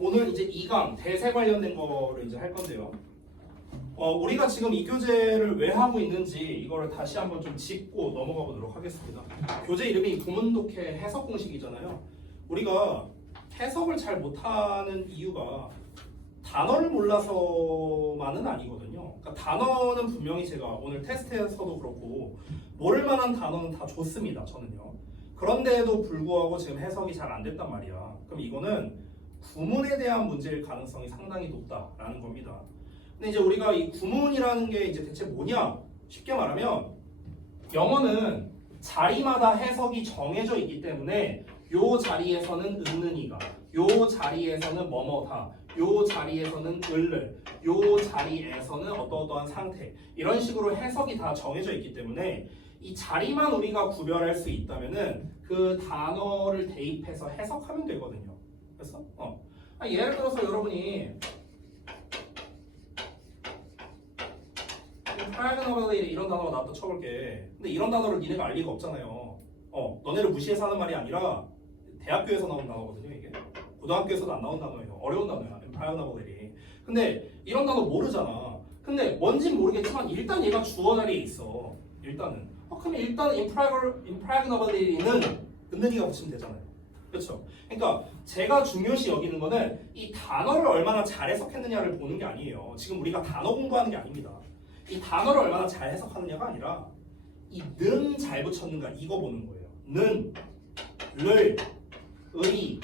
오늘 이제 2강 대세 관련된 거를 이제 할 건데요. 우리가 지금 이 교재를 왜 하고 있는지 이거를 다시 한번 좀 짚고 넘어가 보도록 하겠습니다. 교재 이름이 구문독해 해석 공식이잖아요. 우리가 해석을 잘 못하는 이유가 단어를 몰라서만은 아니거든요. 그러니까 단어는 분명히 제가 오늘 테스트에서도 그렇고 모를 만한 단어는 다 줬습니다. 저는요. 그런데도 불구하고 지금 해석이 잘 안 됐단 말이야. 그럼 이거는 구문에 대한 문제일 가능성이 상당히 높다라는 겁니다. 근데 이제 우리가 이 구문이라는 게 이제 대체 뭐냐? 쉽게 말하면 영어는 자리마다 해석이 정해져 있기 때문에 요 자리에서는 은는이가, 요 자리에서는 뭐뭐다, 요 자리에서는 을을, 요 자리에서는 어떠어떠한 상태, 이런 식으로 해석이 다 정해져 있기 때문에 이 자리만 우리가 구별할 수 있다면은 그 단어를 대입해서 해석하면 되거든요. 그래서 예를 들어서 여러분이 프라이머리 이런 단어가 나왔다 쳐볼게. 근데 이런 단어를 니네가 알 리가 없잖아요. 너네를 무시해서 하는 말이 아니라 대학교에서 나온 단어거든요. 이게 고등학교에서도 안 나온 단어예요. 어려운 단어야. 프라이머리. 근데 이런 단어 모르잖아. 근데 뭔진 모르겠지만 일단 얘가 주어 자리에 있어. 일단은. 그럼 일단 impregnability는 은는이가 붙이면 되잖아요. 그렇죠? 그러니까 제가 중요시 여기는 거는 이 단어를 얼마나 잘 해석했느냐를 보는 게 아니에요. 지금 우리가 단어 공부하는 게 아닙니다. 이 단어를 얼마나 잘 해석하느냐가 아니라 이 는 잘 붙였는가 이거 보는 거예요. 는, 를, 의,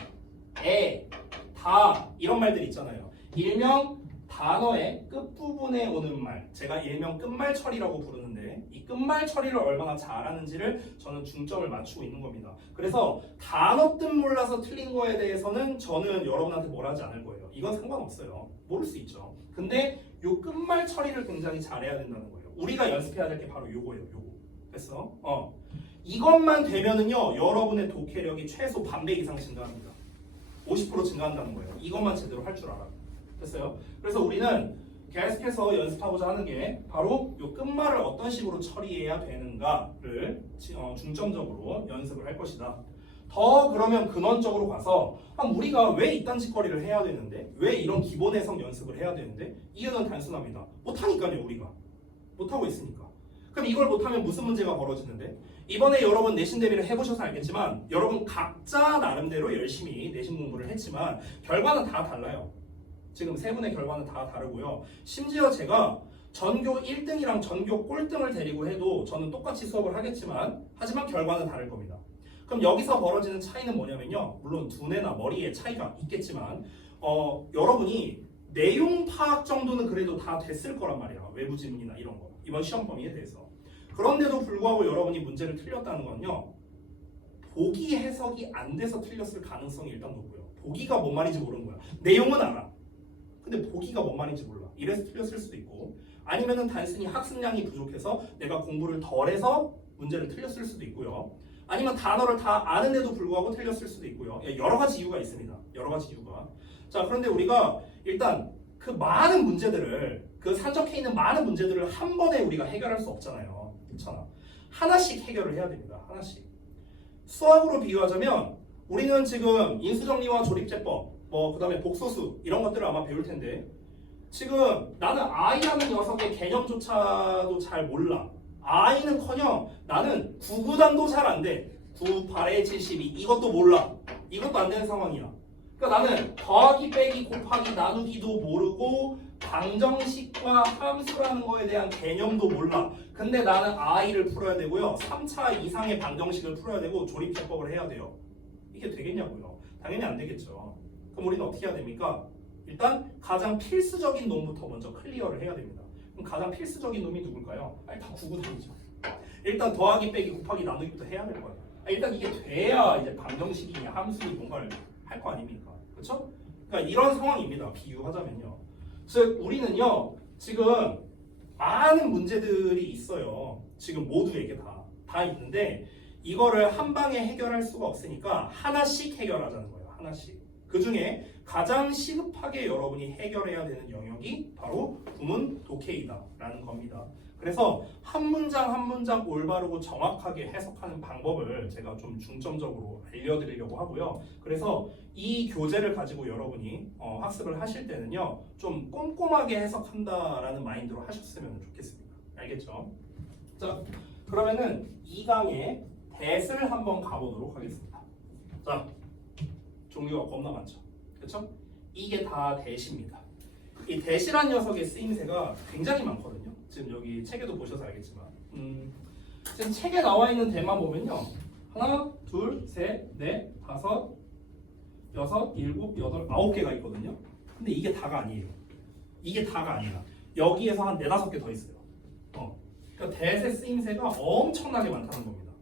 에, 다 이런 말들 있잖아요. 일명 단어의 끝부분에 오는 말, 제가 일명 끝말 처리라고 부르는데 이 끝말 처리를 얼마나 잘하는지를 저는 중점을 맞추고 있는 겁니다. 그래서 단어 뜻 몰라서 틀린 거에 대해서는 저는 여러분한테 뭘 하지 않을 거예요. 이건 상관없어요. 모를 수 있죠. 근데 요 끝말 처리를 굉장히 잘해야 된다는 거예요. 우리가 연습해야 될 게 바로 요거예요. 요거. 됐어? 이것만 되면은요 여러분의 독해력이 최소 반배 이상 증가합니다. 50% 증가한다는 거예요. 이것만 제대로 할 줄 알아. 됐어요? 그래서 우리는 계속해서 연습하고자 하는 게 바로 요 끝말을 어떤 식으로 처리해야 되는가를 중점적으로 연습을 할 것이다. 더 그러면 근원적으로 가서 우리가 왜 이딴 짓거리를 해야 되는데, 왜 이런 기본 해석 연습을 해야 되는데, 이유는 단순합니다. 못하니까요. 우리가 못하고 있으니까. 그럼 이걸 못하면 무슨 문제가 벌어지는데, 이번에 여러분 내신 대비를 해보셔서 알겠지만 여러분 각자 나름대로 열심히 내신 공부를 했지만 결과는 다 달라요. 지금 세 분의 결과는 다 다르고요. 심지어 제가 전교 1등이랑 전교 꼴등을 데리고 해도 저는 똑같이 수업을 하지만 결과는 다를 겁니다. 그럼 여기서 벌어지는 차이는 뭐냐면요. 물론 두뇌나 머리에 차이가 있겠지만 여러분이 내용 파악 정도는 그래도 다 됐을 거란 말이야. 외부 지문이나 이런 거. 이번 시험 범위에 대해서. 그런데도 불구하고 여러분이 문제를 틀렸다는 건요. 보기 해석이 안 돼서 틀렸을 가능성이 일단 높고요. 보기가 뭔 말인지 모르는 거야. 내용은 알아. 근데 보기가 뭔 말인지 몰라. 이래서 틀렸을 수도 있고 아니면은 단순히 학습량이 부족해서 내가 공부를 덜해서 문제를 틀렸을 수도 있고요. 아니면 단어를 다 아는데도 불구하고 틀렸을 수도 있고요. 여러 가지 이유가 있습니다. 여러 가지 이유가. 자, 그런데 우리가 일단 그 많은 문제들을 그 산적해 있는 많은 문제들을 한 번에 우리가 해결할 수 없잖아요. 그렇잖아. 하나씩 해결을 해야 됩니다. 하나씩. 수학으로 비유하자면 우리는 지금 인수정리와 조립제법 그 다음에 복소수 이런 것들을 아마 배울 텐데 지금 나는 I라는 녀석의 개념조차도 잘 몰라. I는커녕 나는 9구단도 잘 안 돼. 9, 8에 72 이것도 몰라. 이것도 안 되는 상황이야. 그러니까 나는 더하기, 빼기, 곱하기, 나누기도 모르고 방정식과 함수라는 거에 대한 개념도 몰라. 근데 나는 I를 풀어야 되고요. 3차 이상의 방정식을 풀어야 되고 조립제법을 해야 돼요. 이게 되겠냐고요? 당연히 안 되겠죠. 그럼 우리는 어떻게 해야 됩니까? 일단 가장 필수적인 놈부터 먼저 클리어를 해야 됩니다. 그럼 가장 필수적인 놈이 누굴까요? 다 9구단이죠. 일단 더하기, 빼기, 곱하기, 나누기부터 해야 될 거예요. 일단 이게 돼야 이제 방정식이냐 함수니 뭔가를 할 거 아닙니까? 그렇죠? 그러니까 이런 상황입니다. 비유하자면요. 즉 우리는요 지금 많은 문제들이 있어요. 지금 모두에게 다 있는데 이거를 한 방에 해결할 수가 없으니까 하나씩 해결하자는 거예요. 하나씩. 그 중에 가장 시급하게 여러분이 해결해야 되는 영역이 바로 구문 독해이다라는 겁니다. 그래서 한 문장 한 문장 올바르고 정확하게 해석하는 방법을 제가 좀 중점적으로 알려드리려고 하고요. 그래서 이 교재를 가지고 여러분이 학습을 하실 때는요, 좀 꼼꼼하게 해석한다라는 마인드로 하셨으면 좋겠습니다. 알겠죠? 자, 그러면은 2강의 대을 한번 가보도록 하겠습니다. 자, 종류가 겁나 많죠. 그렇죠? 이게 다 대시입니다. 이 대시란 녀석의 쓰임새가 굉장히 많거든요. 지금 여기 책에도 보셔서 알겠지만 지금 책에 나와 있는 대만 보면요, 하나, 둘, 셋, 넷, 다섯, 여섯, 일곱, 여덟, 9개가 있거든요. 근데 이게 다가 아니에요. 이게 다가 아니라 여기에서 한 4, 5개 더 있어요. 그러니까 대세 쓰임새가 엄청나게 많다는 겁니다.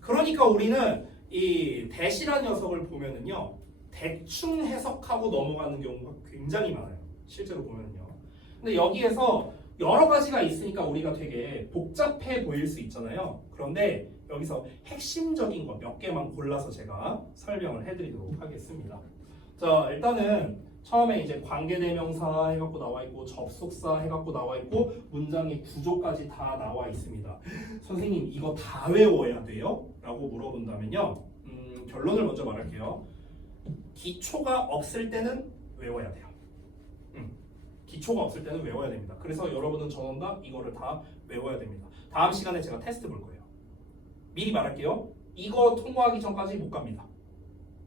그러니까 우리는 이 대시란 녀석을 보면은요, 대충 해석하고 넘어가는 경우가 굉장히 많아요. 실제로 보면요. 근데 여기에서 여러 가지가 있으니까 우리가 되게 복잡해 보일 수 있잖아요. 그런데 여기서 핵심적인 거 몇 개만 골라서 제가 설명을 해드리도록 하겠습니다. 자, 일단은 처음에 이제 관계대명사 해갖고 나와 있고 접속사 해갖고 나와 있고 문장의 구조까지 다 나와 있습니다. 선생님 이거 다 외워야 돼요? 라고 물어본다면요, 결론을 먼저 말할게요. 기초가 없을 때는 외워야 돼요. 기초가 없을 때는 외워야 됩니다. 그래서 여러분은 전원다 이거를 다 외워야 됩니다. 다음 시간에 제가 테스트 볼 거예요. 미리 말할게요. 이거 통과하기 전까지 못 갑니다.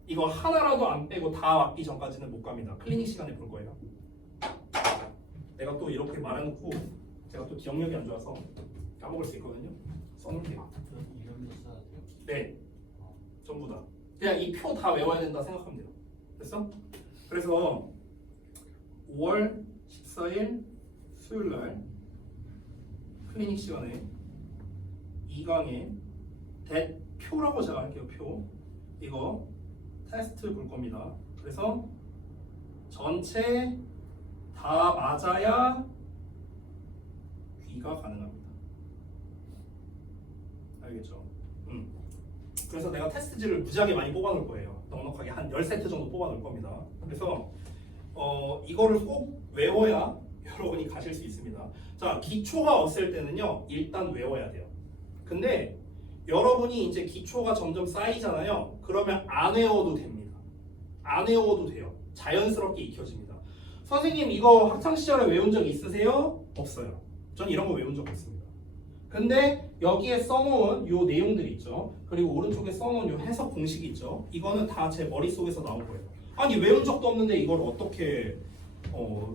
이거 하나라도 안 빼고 다 맞기 전까지는 못 갑니다. 클리닉 시간에 볼 거예요. 내가 또 이렇게 말해놓고 제가 또 기억력이 안 좋아서 까먹을 수 있거든요. 써놓을게요. 이름도 써야 돼요? 네, 전부 다. 그냥 이 표 다 외워야 된다 생각하면 돼요. 됐어? 그래서 5월 14일 수요일날 클리닉 시간에 2강의 대표라고 제가 할게요. 표. 이거 테스트 볼 겁니다. 그래서 전체 다 맞아야 귀가 가능합니다. 알겠죠? 그래서 내가 테스트지를 무지하게 많이 뽑아놓을 거예요. 넉넉하게 한 10세트 정도 뽑아놓을 겁니다. 그래서 이거를 꼭 외워야 여러분이 가실 수 있습니다. 자, 기초가 없을 때는요, 일단 외워야 돼요. 근데 여러분이 이제 기초가 점점 쌓이잖아요. 그러면 안 외워도 됩니다. 안 외워도 돼요. 자연스럽게 익혀집니다. 선생님 이거 학창시절에 외운 적 있으세요? 없어요. 전 이런 거 외운 적 없습니다. 근데 여기에 써놓은 요 내용들이 있죠. 그리고 오른쪽에 써놓은 요 해석 공식이 있죠. 이거는 다 제 머릿속에서 나온 거예요. 아니 외운 적도 없는데 이걸 어떻게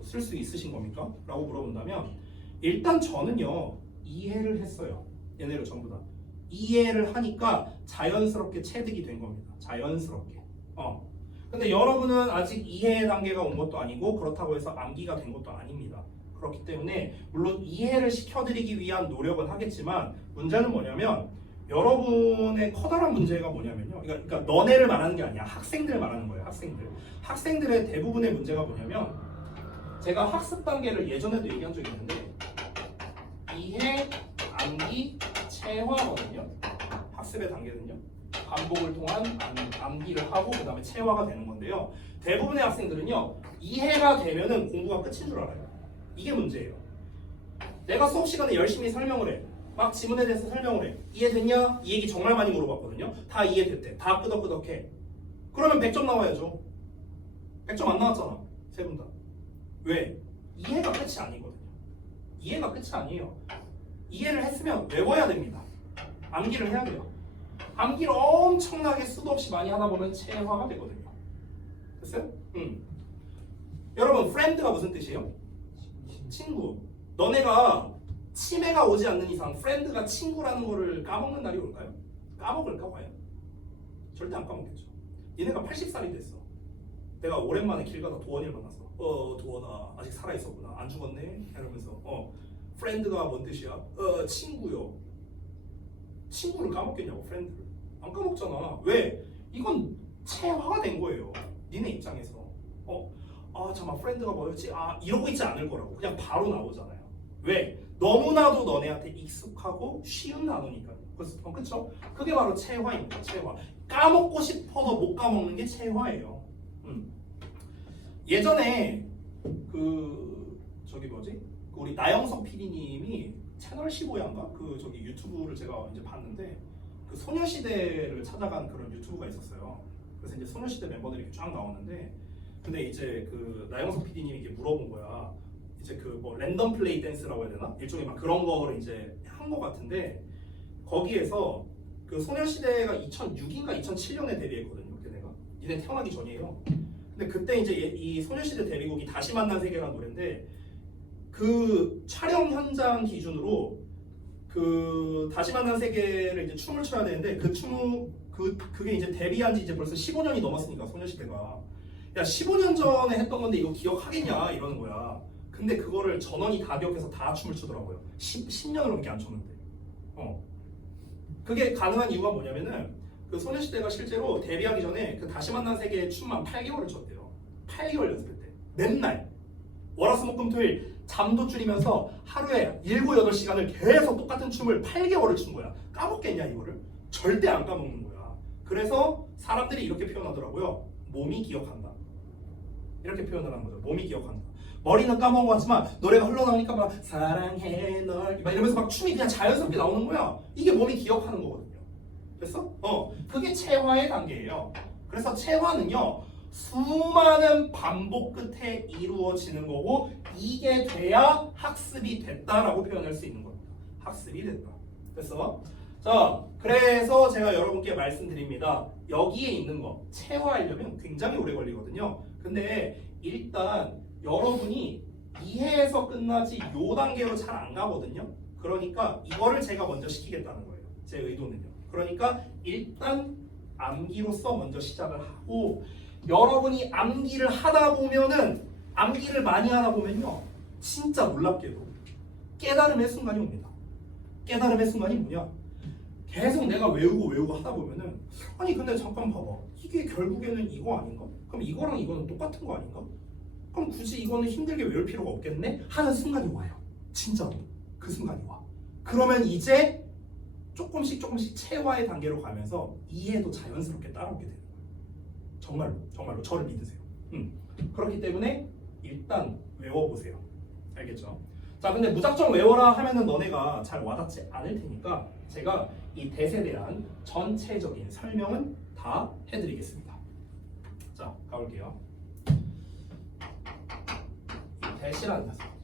쓸 수 있으신 겁니까? 라고 물어본다면 일단 저는요, 이해를 했어요. 얘네를 전부 다 이해를 하니까 자연스럽게 체득이 된 겁니다. 자연스럽게. 근데 여러분은 아직 이해 단계가 온 것도 아니고 그렇다고 해서 암기가 된 것도 아닙니다. 그렇기 때문에 물론 이해를 시켜드리기 위한 노력은 하겠지만 문제는 뭐냐면 여러분의 커다란 문제가 뭐냐면요. 그러니까 너네를 말하는 게 아니야. 학생들 말하는 거예요. 학생들의 대부분의 문제가 뭐냐면 제가 학습 단계를 예전에도 얘기한 적이 있는데 이해, 암기, 체화거든요. 학습의 단계는요. 반복을 통한 암기를 하고 그 다음에 체화가 되는 건데요. 대부분의 학생들은요. 이해가 되면은 공부가 끝인 줄 알아요. 이게 문제예요. 내가 수업 시간에 열심히 설명을 해. 막 지문에 대해서 설명을 해. 이해됐냐? 이 얘기 정말 많이 물어봤거든요. 다 이해됐대. 다 끄덕끄덕해. 그러면 100점 나와야죠. 100점 안 나왔잖아. 세 분 다. 왜? 이해가 끝이 아니거든요. 이해가 끝이 아니에요. 이해를 했으면 외워야 됩니다. 암기를 해야 돼요. 암기를 엄청나게 수도 없이 많이 하다 보면 체화가 되거든요. 됐어요? 여러분, friend가 무슨 뜻이에요? 친구. 너네가 치매가 오지 않는 이상 friend가 친구라는 거를 까먹는 날이 올까요? 까먹을까 봐요. 절대 안 까먹겠죠. 얘네가 80살이 됐어. 내가 오랜만에 길 가다 도원이를 만났어. 도원아 아직 살아있었구나. 안 죽었네? 이러면서 friend가 뭔 뜻이야? 친구요. 친구를 까먹겠냐고, friend를. 안 까먹잖아. 왜? 이건 체화가 된 거예요. 니네 입장에서. 잠깐만, friend가 뭐였지? 이러고 있지 않을 거라고. 그냥 바로 나오잖아요. 왜? 너무나도 너네한테 익숙하고 쉬운 단어니까요. 그쵸? 그게 바로 체화입니다. 체화. 까먹고 싶어도 못 까먹는 게 체화예요. 예전에 우리 나영석 PD님이 채널 15인가 그 저기 유튜브를 제가 이제 봤는데 그 소녀시대를 찾아간 그런 유튜브가 있었어요. 그래서 이제 소녀시대 멤버들이 이렇게 쫙 나왔는데 근데 이제 그 나영석 PD님이 이렇게 물어본 거야. 이제 그 뭐 랜덤 플레이 댄스라고 해야 되나? 일종의 막 그런 거를 이제 한 거 같은데 거기에서 그 소녀시대가 2006인가 2007년에 데뷔했거든요. 걔네가 얘네 태어나기 전이에요. 근데 그때 이제 이 소녀시대 데뷔곡이 다시 만난 세계라는 노래인데 그 촬영 현장 기준으로 그 다시 만난 세계를 이제 춤을 춰야 되는데 그게 이제 데뷔한 지 이제 벌써 15년이 넘었으니까 소녀시대가 야 15년 전에 했던 건데 이거 기억하겠냐 이러는 거야. 근데 그거를 전원이 다 기억해서 다 춤을 추더라고요. 10년으로밖에 안 췄는데. 그게 가능한 이유가 뭐냐면은 그 소녀시대가 실제로 데뷔하기 전에 그 다시 만난 세계의 춤만 8개월을 췄대요. 8개월 연습했대. 맨날 월화수목금토일 잠도 줄이면서 하루에 7, 8시간을 계속 똑같은 춤을 8개월을 춘 거야. 까먹겠냐 이거를? 절대 안 까먹는 거야. 그래서 사람들이 이렇게 표현하더라고요. 몸이 기억한다. 이렇게 표현을 하는 거죠. 몸이 기억한다. 머리는 까먹은 것 같지만 노래가 흘러나오니까 막 사랑해 널 막 이러면서 막 춤이 그냥 자연스럽게 나오는 거야. 이게 몸이 기억하는 거거든요. 됐어? 그게 체화의 단계예요. 그래서 체화는요 수많은 반복 끝에 이루어지는 거고 이게 돼야 학습이 됐다라고 표현할 수 있는 겁니다. 학습이 됐다. 됐어? 자, 그래서 제가 여러분께 말씀드립니다. 여기에 있는 거 체화하려면 굉장히 오래 걸리거든요. 근데 일단 여러분이 이해해서 끝나지 요 단계로 잘 안 가거든요. 그러니까 이거를 제가 먼저 시키겠다는 거예요. 제 의도는요. 그러니까 일단 암기로서 먼저 시작을 하고 여러분이 암기를 하다 보면은 암기를 많이 하다 보면요 진짜 놀랍게도 깨달음의 순간이 옵니다. 깨달음의 순간이 뭐냐? 계속 내가 외우고 하다 보면은 아니 근데 잠깐 봐봐 이게 결국에는 이거 아닌가? 그럼 이거랑 이거는 똑같은 거 아닌가? 그럼 굳이 이거는 힘들게 외울 필요가 없겠네? 하는 순간이 와요. 진짜로 그 순간이 와. 그러면 이제 조금씩 체화의 단계로 가면서 이해도 자연스럽게 따라오게 되는 거예요. 정말로 저를 믿으세요. 그렇기 때문에 일단 외워보세요. 알겠죠? 자, 근데 무작정 외워라 하면은 너네가 잘 와닿지 않을 테니까 제가 이 댓에 대한 전체적인 설명은 다 해드리겠습니다. 자, 가볼게요. 이 댓이라는 녀석.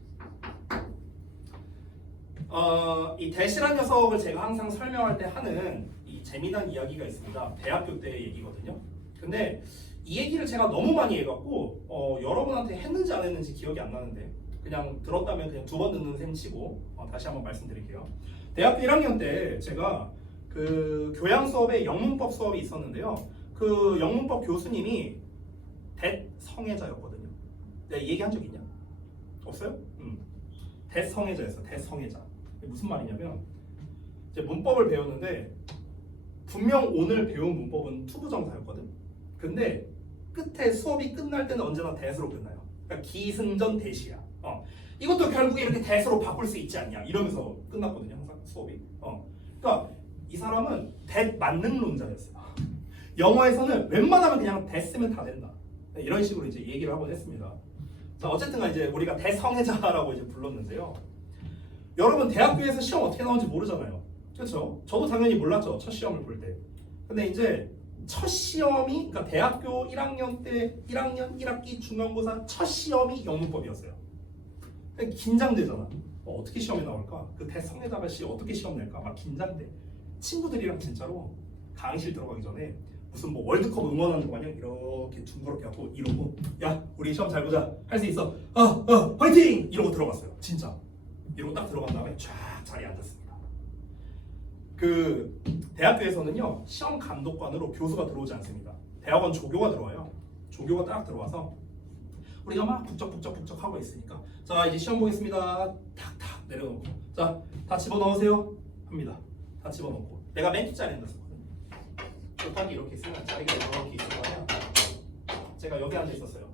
이 댓이라는 녀석을 제가 항상 설명할 때 하는 이 재미난 이야기가 있습니다. 대학교 때 얘기거든요. 근데 이 얘기를 제가 너무 많이 해갖고 여러분한테 했는지 안 했는지 기억이 안 나는데 그냥 들었다면 그냥 2번 듣는 셈 치고 다시 한번 말씀드릴게요. 대학교 1학년 때 제가 그 교양 수업에 영문법 수업이 있었는데요. 그 영문법 교수님이 대성애자였거든요. 내가 얘기한 적 있냐? 없어요? 대성애자였어. 대성애자. 무슨 말이냐면 이제 문법을 배웠는데 분명 오늘 배운 문법은 투부정사였거든. 근데 끝에 수업이 끝날 때는 언제나 대수로 끝나요. 그러니까 기승전 대시야. 이것도 결국에 이렇게 대수로 바꿀 수 있지 않냐 이러면서 끝났거든요. 항상 수업이. 그러니까 이 사람은 대만능론자였어요. 영어에서는 웬만하면 그냥 대 쓰면 다 된다. 이런 식으로 이제 얘기를 하곤 했습니다. 자, 어쨌든 이제 우리가 대성애자라고 이제 불렀는데요. 여러분 대학교에서 시험 어떻게 나오는지 모르잖아요. 그렇죠? 저도 당연히 몰랐죠. 첫 시험을 볼 때. 근데 이제 첫 시험이 그러니까 대학교 1학년 때 1학년 1학기 중간고사 첫 시험이 영문법이었어요. 긴장되잖아. 어떻게 시험이 나올까? 그 대성애자가 어떻게 시험 낼까? 막 긴장돼. 친구들이랑 진짜로 강의실 들어가기 전에 무슨 뭐 월드컵 응원하는 거 마냥 이렇게 둥그렇게 하고 이러고 야 우리 시험 잘 보자 할 수 있어 화이팅 이러고 들어갔어요. 진짜 이러고 딱 들어간 다음에 쫙 자리에 앉았습니다. 그 대학교에서는요 시험 감독관으로 교수가 들어오지 않습니다. 대학원 조교가 들어와요. 조교가 딱 들어와서 우리가 막 북적북적 하고 있으니까 자 이제 시험 보겠습니다. 탁탁 내려놓고 자 다 집어넣으세요 합니다. 다 집어넣고 내가 맨 뒷자리에 앉았었거든요. 딱 이렇게 있으면 자리가 이렇게 있을 거예요. 제가 여기 앉아 있었어요.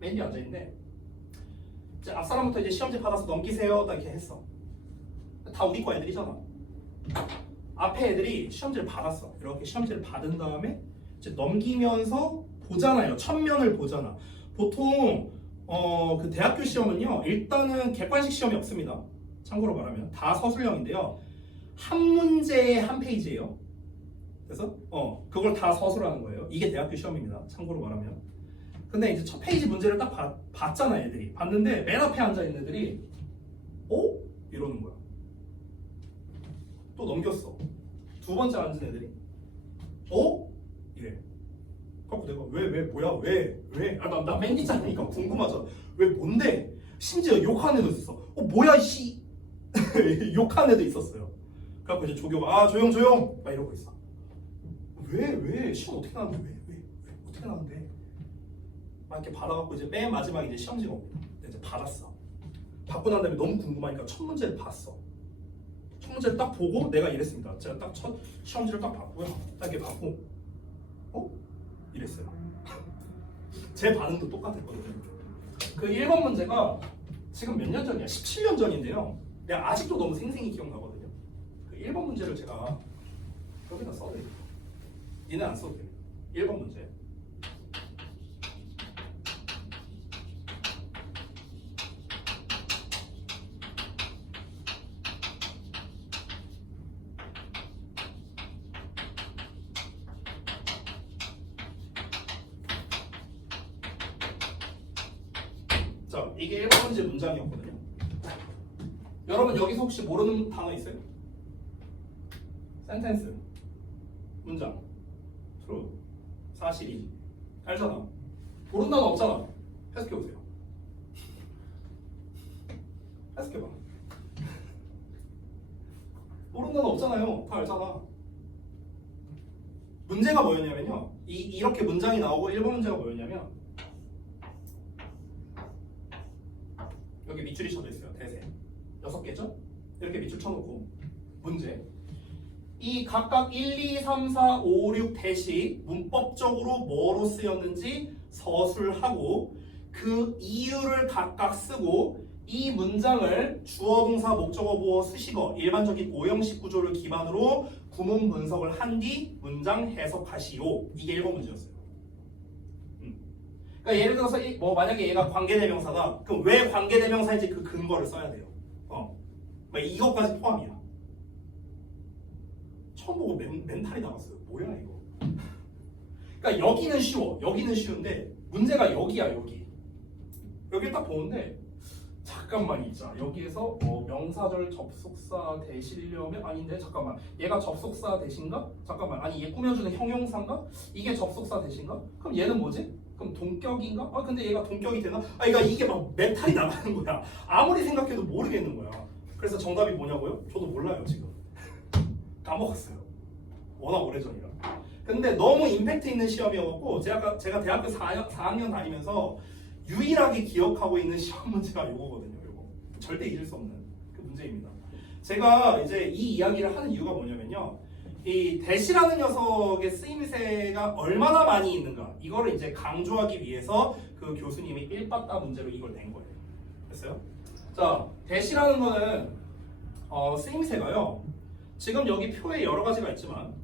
맨 뒤에 앉아 있는데 앞 사람부터 이제 시험지 받아서 넘기세요 딱 이렇게 했어. 다 우리 과 애들이잖아. 앞에 애들이 시험지를 받았어. 이렇게 시험지를 받은 다음에 이제 넘기면서 보잖아요. 첫면을 보잖아. 보통 그 대학교 시험은요 일단은 객관식 시험이 없습니다. 참고로 말하면 다 서술형인데요. 한 문제에 한 페이지예요. 그래서 그걸 다 서술하는 거예요. 이게 대학교 시험입니다. 참고로 말하면. 근데 이제 첫 페이지 문제를 딱 봤잖아 애들이. 봤는데 맨 앞에 앉아 있는 애들이 이러는 거야. 또 넘겼어. 두 번째 앉은 애들이 이래. 그래서 내가 왜 뭐야 왜? 나 맨 뒷자리니까 궁금하잖아. 왜 뭔데? 심지어 욕하는 애도 있었어. 뭐야 씨. 욕하는 애도 있었어요. 그래서 이제 조교가 조용 막 이러고 있어. 왜 시험 어떻게 나왔는데 왜 어떻게 나왔는데 막 이렇게 받아갖고 이제 맨 마지막에 이제 시험지가 옵니다. 이제 받았어. 받고 난 다음에 너무 궁금하니까 첫 문제를 봤어. 첫 문제를 딱 보고 내가 이랬습니다. 제가 딱 첫 시험지를 딱 봤고요. 딱 이렇게 받고 이랬어요. 제 반응도 똑같았거든요. 그 1번 문제가 지금 몇 년 전이야? 17년 전인데요. 내가 아직도 너무 생생히 기억나거든요. 그 1번 문제를 제가 여기다 써드릴게요. 얘는 안 써도 돼요. 1번 문제. 자, 이게 1번 문제 문장이었거든요. 여러분 여기서 혹시 모르는 단어 있어요? 센텐스, 문장, true, 사실이. 알잖아. 모르는 단어 없잖아. 해석해보세요. 해석해봐. 모르는 단어 없잖아요. 다 알잖아. 문제가 뭐였냐면요. 이렇게 문장이 나오고 1번 문제가 뭐였냐면 여기 밑줄이 쳐져 있어요. 대세 6개죠? 이렇게 밑줄 쳐놓고 문제 이 각각 1, 2, 3, 4, 5, 6 대시 문법적으로 뭐로 쓰였는지 서술하고 그 이유를 각각 쓰고 이 문장을 주어, 동사, 목적어, 보어, 수식어 일반적인 오형식 구조를 기반으로 구문 분석을 한 뒤 문장 해석하시오. 이게 1번 문제였어요. 그러니까 예를 들어서 만약에 얘가 관계대명사다. 그럼 왜 관계대명사인지 그 근거를 써야 돼요. 이것까지 포함이야. 처음 보고 멘탈이 나갔어요. 뭐야 이거. 그러니까 여기는 쉬워. 여기는 쉬운데 문제가 여기야 여기. 여기 딱 보는데 잠깐만 있자. 여기에서 명사절 접속사 대시려면 아닌데 잠깐만. 얘가 접속사 대신가? 잠깐만. 아니 얘 꾸며주는 형용사인가? 이게 접속사 대신가? 그럼 얘는 뭐지? 그럼 동격인가? 근데 얘가 동격이 되나? 그러니까 이게 막 멘탈이 나가는 거야. 아무리 생각해도 모르겠는 거야. 그래서 정답이 뭐냐고요? 저도 몰라요 지금. 까먹었어요. 워낙 오래전이라. 근데 너무 임팩트 있는 시험이어갖고 제가 대학교 4학년 다니면서 유일하게 기억하고 있는 시험 문제가 이거거든요. 이거 절대 잊을 수 없는 그 문제입니다. 제가 이제 이 이야기를 하는 이유가 뭐냐면요. 이 대시라는 녀석의 쓰임새가 얼마나 많이 있는가 이거를 이제 강조하기 위해서 그 교수님이 1빠따 문제로 이걸 낸 거예요. 됐어요? 자, 대시라는 거는 쓰임새가요. 지금 여기 표에 여러 가지가 있지만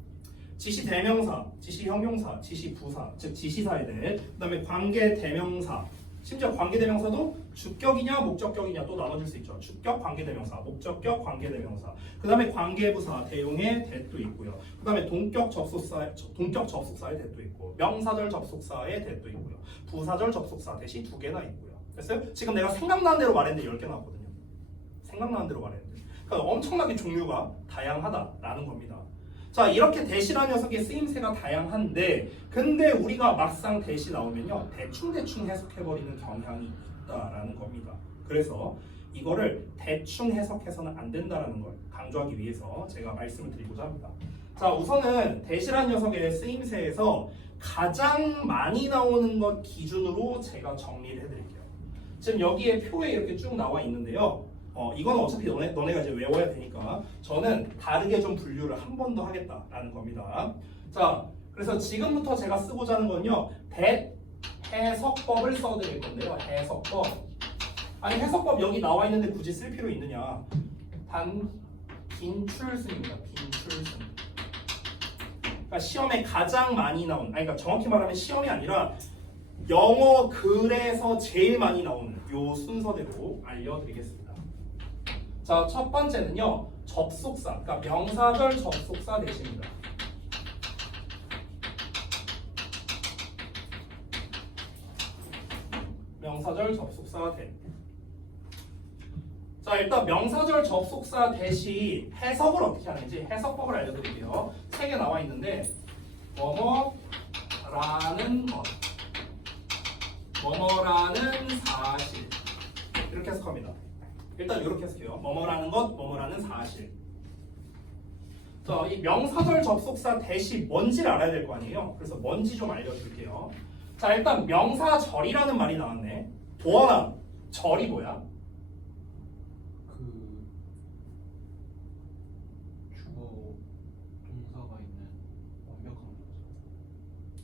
지시 대명사, 지시 형용사, 지시 부사, 즉 지시사에 대해 그다음에 관계 대명사, 심지어 관계 대명사도 주격이냐 목적격이냐 또 나눠질 수 있죠. 주격 관계 대명사, 목적격 관계 대명사. 그다음에 관계부사 대용의 대도 있고요. 그다음에 동격 접속사의 대도 있고, 명사절 접속사의 대도 있고요. 부사절 접속사 대시 2개나 있고요. 됐어요? 지금 내가 생각나는 대로 말했는데 10개 나왔거든요. 생각나는 대로 말했는데. 그러니까 엄청나게 종류가 다양하다라는 겁니다. 자, 이렇게 대시라는 녀석의 쓰임새가 다양한데 근데 우리가 막상 대시 나오면요 대충 해석해버리는 경향이 있다라는 겁니다. 그래서 이거를 대충 해석해서는 안 된다라는 걸 강조하기 위해서 제가 말씀을 드리고자 합니다. 자, 우선은 대시라는 녀석의 쓰임새에서 가장 많이 나오는 것 기준으로 제가 정리를 해드릴게요. 지금 여기에 표에 이렇게 쭉 나와 있는데요. 이거는 어차피 너네가 이제 외워야 되니까 저는 다르게 좀 분류를 한 번 더 하겠다라는 겁니다. 자, 그래서 지금부터 제가 쓰고자 하는 건요. 대해석법을 써드릴 건데요. 해석법. 아니 해석법 여기 나와 있는데 굳이 쓸 필요 있느냐. 빈출순입니다. 빈출순. 그러니까 시험에 가장 많이 나온, 그러니까 정확히 말하면 시험이 아니라 영어 글에서 제일 많이 나오는 요 순서대로 알려드리겠습니다. 자, 첫 번째는요. 접속사, 그러니까 명사절 접속사 대시입니다. 명사절 접속사 대. 자, 일단 명사절 접속사 대시 해석을 어떻게 하는지 해석법을 알려드릴게요. 3개 나와 있는데 뭐뭐라는 것, 뭐뭐라는 사실 이렇게 해석합니다. 일단 이렇게 해석해요. 뭐뭐라는 것, 뭐뭐라는 사실. 자, 이 명사절 접속사 대시 뭔지를 알아야 될 거 아니에요. 그래서 뭔지 좀 알려줄게요. 자, 일단 명사절이라는 말이 나왔네. 도원아, 절이 뭐야?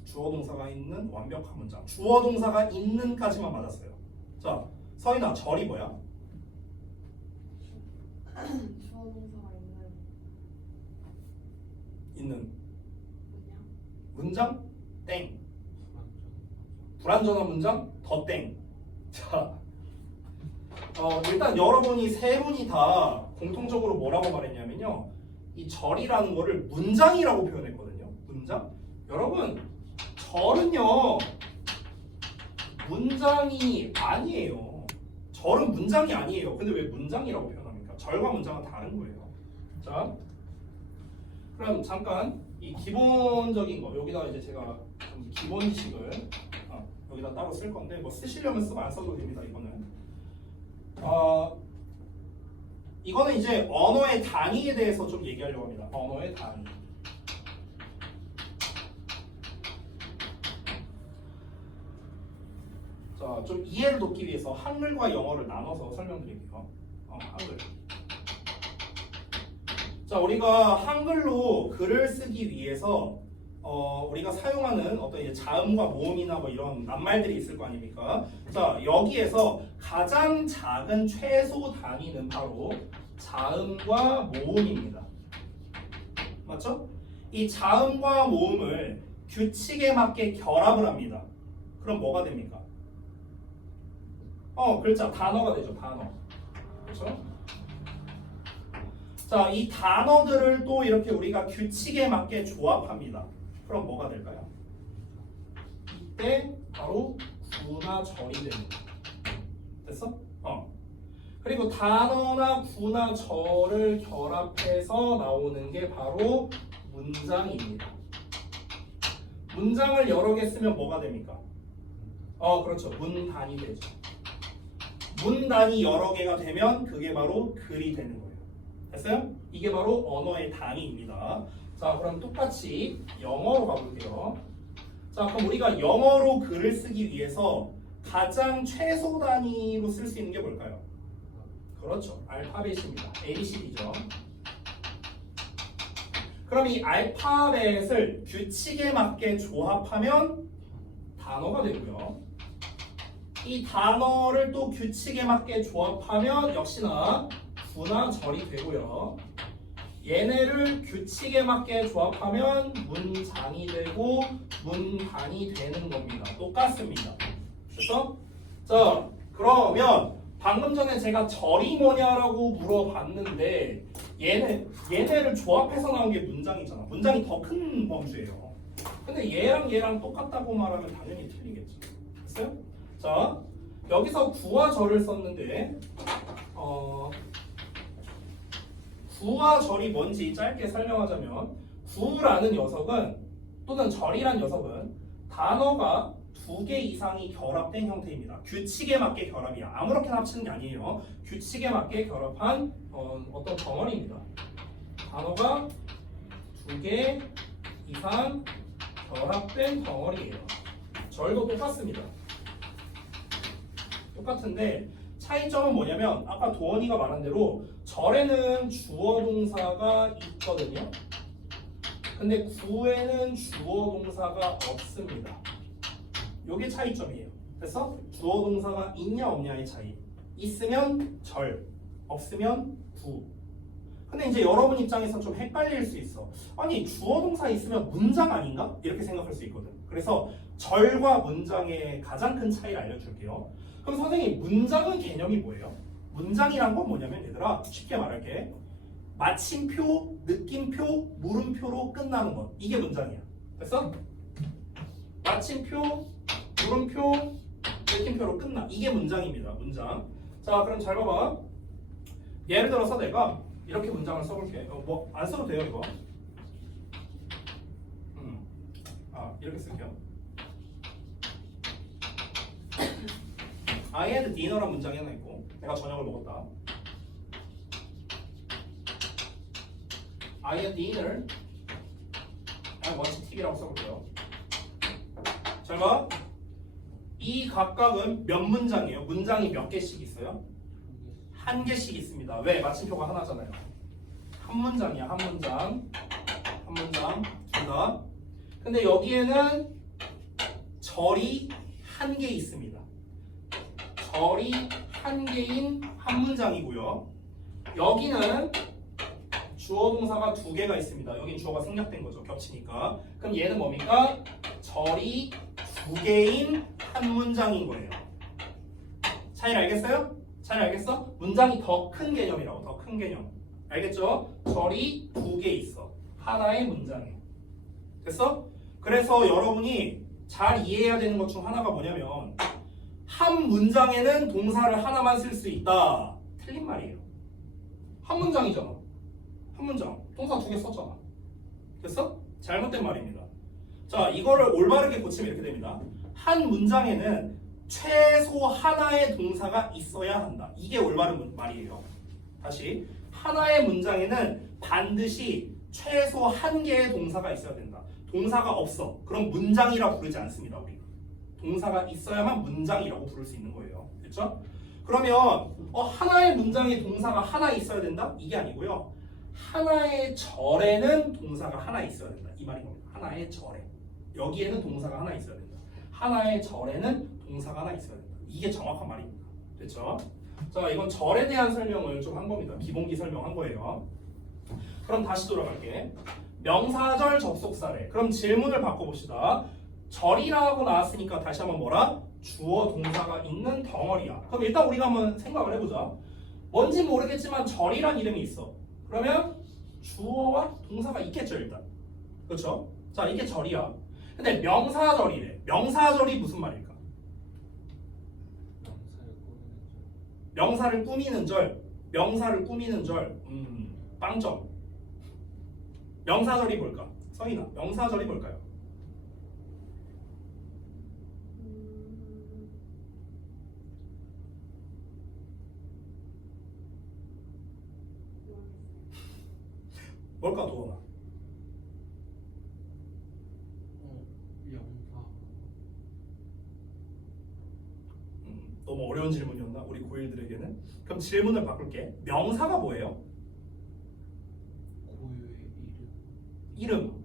주어 동사가 있는 완벽한 문장. 주어 동사가 있는까지만 맞았어요. 자, 서인아, 절이 뭐야? 주어 동사가 있는 문장? 문장? 땡. 불완전한 문장? 더 땡. 자, 일단 여러분이 세 분이 다 공통적으로 뭐라고 말했냐면요. 이 절이라는 거를 문장이라고 표현했거든요. 문장? 여러분, 절은요 문장이 아니에요. 절은 문장이 아니에요. 근데 왜 문장이라고 표현합니까? 절과 문장은 다른 거예요. 자, 그럼 잠깐 이 기본적인 거 여기다 이제 제가 기본식을 여기다 따로 쓸 건데 뭐 쓰시려면 쓰고 안 써도 됩니다. 이거는 이제 언어의 단위에 대해서 좀 얘기하려고 합니다. 언어의 단위. 자, 좀 이해를 돕기 위해서 한글과 영어를 나눠서 설명드릴게요. 한글. 자, 우리가 한글로 글을 쓰기 위해서 우리가 사용하는 어떤 이제 자음과 모음이나 뭐 이런 낱말들이 있을 거 아닙니까? 자, 여기에서 가장 작은 최소 단위는 바로 자음과 모음입니다. 맞죠? 이 자음과 모음을 규칙에 맞게 결합을 합니다. 그럼 뭐가 됩니까? 글자, 단어가 되죠, 단어. 그렇죠? 자, 이 단어들을 또 이렇게 우리가 규칙에 맞게 조합합니다. 그럼 뭐가 될까요? 이때 바로 구나 절이 됩니다. 됐어? 그리고 단어나 구나 절을 결합해서 나오는 게 바로 문장입니다. 문장을 여러 개 쓰면 뭐가 됩니까? 그렇죠. 문단이 되죠. 문단이 여러 개가 되면 그게 바로 글이 되는 거예요. 됐어요? 이게 바로 언어의 단위입니다. 자, 그럼 똑같이 영어로 가볼게요. 자, 그럼 우리가 영어로 글을 쓰기 위해서 가장 최소 단위로 쓸 수 있는 게 뭘까요? 그렇죠. 알파벳입니다. ABCD죠. 그럼 이 알파벳을 규칙에 맞게 조합하면 단어가 되고요. 이 단어를 또 규칙에 맞게 조합하면 역시나 구나 절이 되고요. 얘네를 규칙에 맞게 조합하면 문장이 되고 문단이 되는 겁니다. 똑같습니다. 됐어? 자, 그러면 방금 전에 제가 절이 뭐냐라고 물어봤는데 얘네를 조합해서 나온 게 문장이잖아. 문장이 더 큰 범주예요. 근데 얘랑 똑같다고 말하면 당연히 틀리겠죠. 됐어요? 자, 여기서 구와 절을 썼는데 구와 절이 뭔지 짧게 설명하자면 구라는 녀석은 또는 절이란 녀석은 단어가 2개 이상이 결합된 형태입니다. 규칙에 맞게 결합이야. 아무렇게나 합치는 게 아니에요. 규칙에 맞게 결합한 어떤 덩어리입니다. 단어가 2개 이상 결합된 덩어리예요. 절도 똑같습니다. 똑같은데 차이점은 뭐냐면 아까 도원이가 말한 대로 절에는 주어 동사가 있거든요. 근데 구에는 주어 동사가 없습니다. 요게 차이점이에요. 그래서 주어 동사가 있냐 없냐의 차이. 있으면 절, 없으면 구. 근데 이제 여러분 입장에서 좀 헷갈릴 수 있어. 아니 주어 동사 있으면 문장 아닌가? 이렇게 생각할 수 있거든. 그래서 절과 문장의 가장 큰 차이를 알려줄게요. 그럼 선생님 문장은 개념이 뭐예요? 문장이란 건 뭐냐면 얘들아 쉽게 말할게. 마침표, 느낌표, 물음표로 끝나는 것. 이게 문장이야. 됐어? 마침표, 물음표, 느낌표로 끝나. 이게 문장입니다. 문장. 자, 그럼 잘 봐봐. 예를 들어서 내가 이렇게 문장을 써볼게. 뭐 안 써도 돼요 이거. 이렇게 쓸게요. I had dinner란 문장이 하나 있고 내가 저녁을 먹었다. I had dinner. I watched TV라고 써볼게요. 잘 봐. 이 각각은 몇 문장이에요? 문장이 몇 개씩 있어요? 한 개씩 있습니다. 왜? 마침표가 하나잖아요. 한 문장이야. 한 문장. 한 문장. 둘 다. 근데 여기에는 절이 한 개 있습니다. 절이 한 개인 한 문장이고요. 여기는 주어 동사가 두 개가 있습니다. 여긴 주어가 생략된 거죠. 겹치니까. 그럼 얘는 뭡니까? 절이 두 개인 한 문장인 거예요. 차이를 알겠어요? 차이를 알겠어? 문장이 더 큰 개념이라고. 더 큰 개념. 알겠죠? 절이 두 개 있어. 하나의 문장에. 됐어? 그래서 여러분이 잘 이해해야 되는 것 중 하나가 뭐냐면 한 문장에는 동사를 하나만 쓸 수 있다. 틀린 말이에요. 한 문장이잖아. 한 문장. 동사 두 개 썼잖아. 됐어? 잘못된 말입니다. 자, 이거를 올바르게 고치면 이렇게 됩니다. 한 문장에는 최소 하나의 동사가 있어야 한다. 이게 올바른 말이에요. 다시. 하나의 문장에는 반드시 최소 한 개의 동사가 있어야 된다. 동사가 없어. 그럼 문장이라 부르지 않습니다. 우리가. 동사가 있어야만 문장이라고 부를 수 있는 거예요. 그렇죠? 그러면 하나의 문장에 동사가 하나 있어야 된다? 이게 아니고요. 하나의 절에는 동사가 하나 있어야 된다. 이 말인 겁니다. 하나의 절에. 여기에는 동사가 하나 있어야 된다. 하나의 절에는 동사가 하나 있어야 된다. 이게 정확한 말입니다. 됐죠? 자, 이건 절에 대한 설명을 좀 한 겁니다. 기본기 설명한 거예요. 그럼 다시 돌아갈게. 명사절 접속사래. 그럼 질문을 바꿔봅시다. 절이라고 나왔으니까 다시 한번 뭐라? 주어 동사가 있는 덩어리야. 그럼 일단 우리가 한번 생각을 해보자. 뭔지 모르겠지만 절이란 이름이 있어. 그러면 주어와 동사가 있겠죠 일단. 그렇죠? 자, 이게 절이야. 근데 명사절이래. 명사절이 무슨 말일까? 명사를 꾸미는 절. 명사를 꾸미는 절. 빵점. 명사절이 뭘까? 서인아, 명사절이 뭘까요? 뭘까 도원아? 명사. 너무 어려운 질문이었나? 우리 고1들에게는? 그럼 질문을 바꿀게. 명사가 뭐예요? 고유의 이름.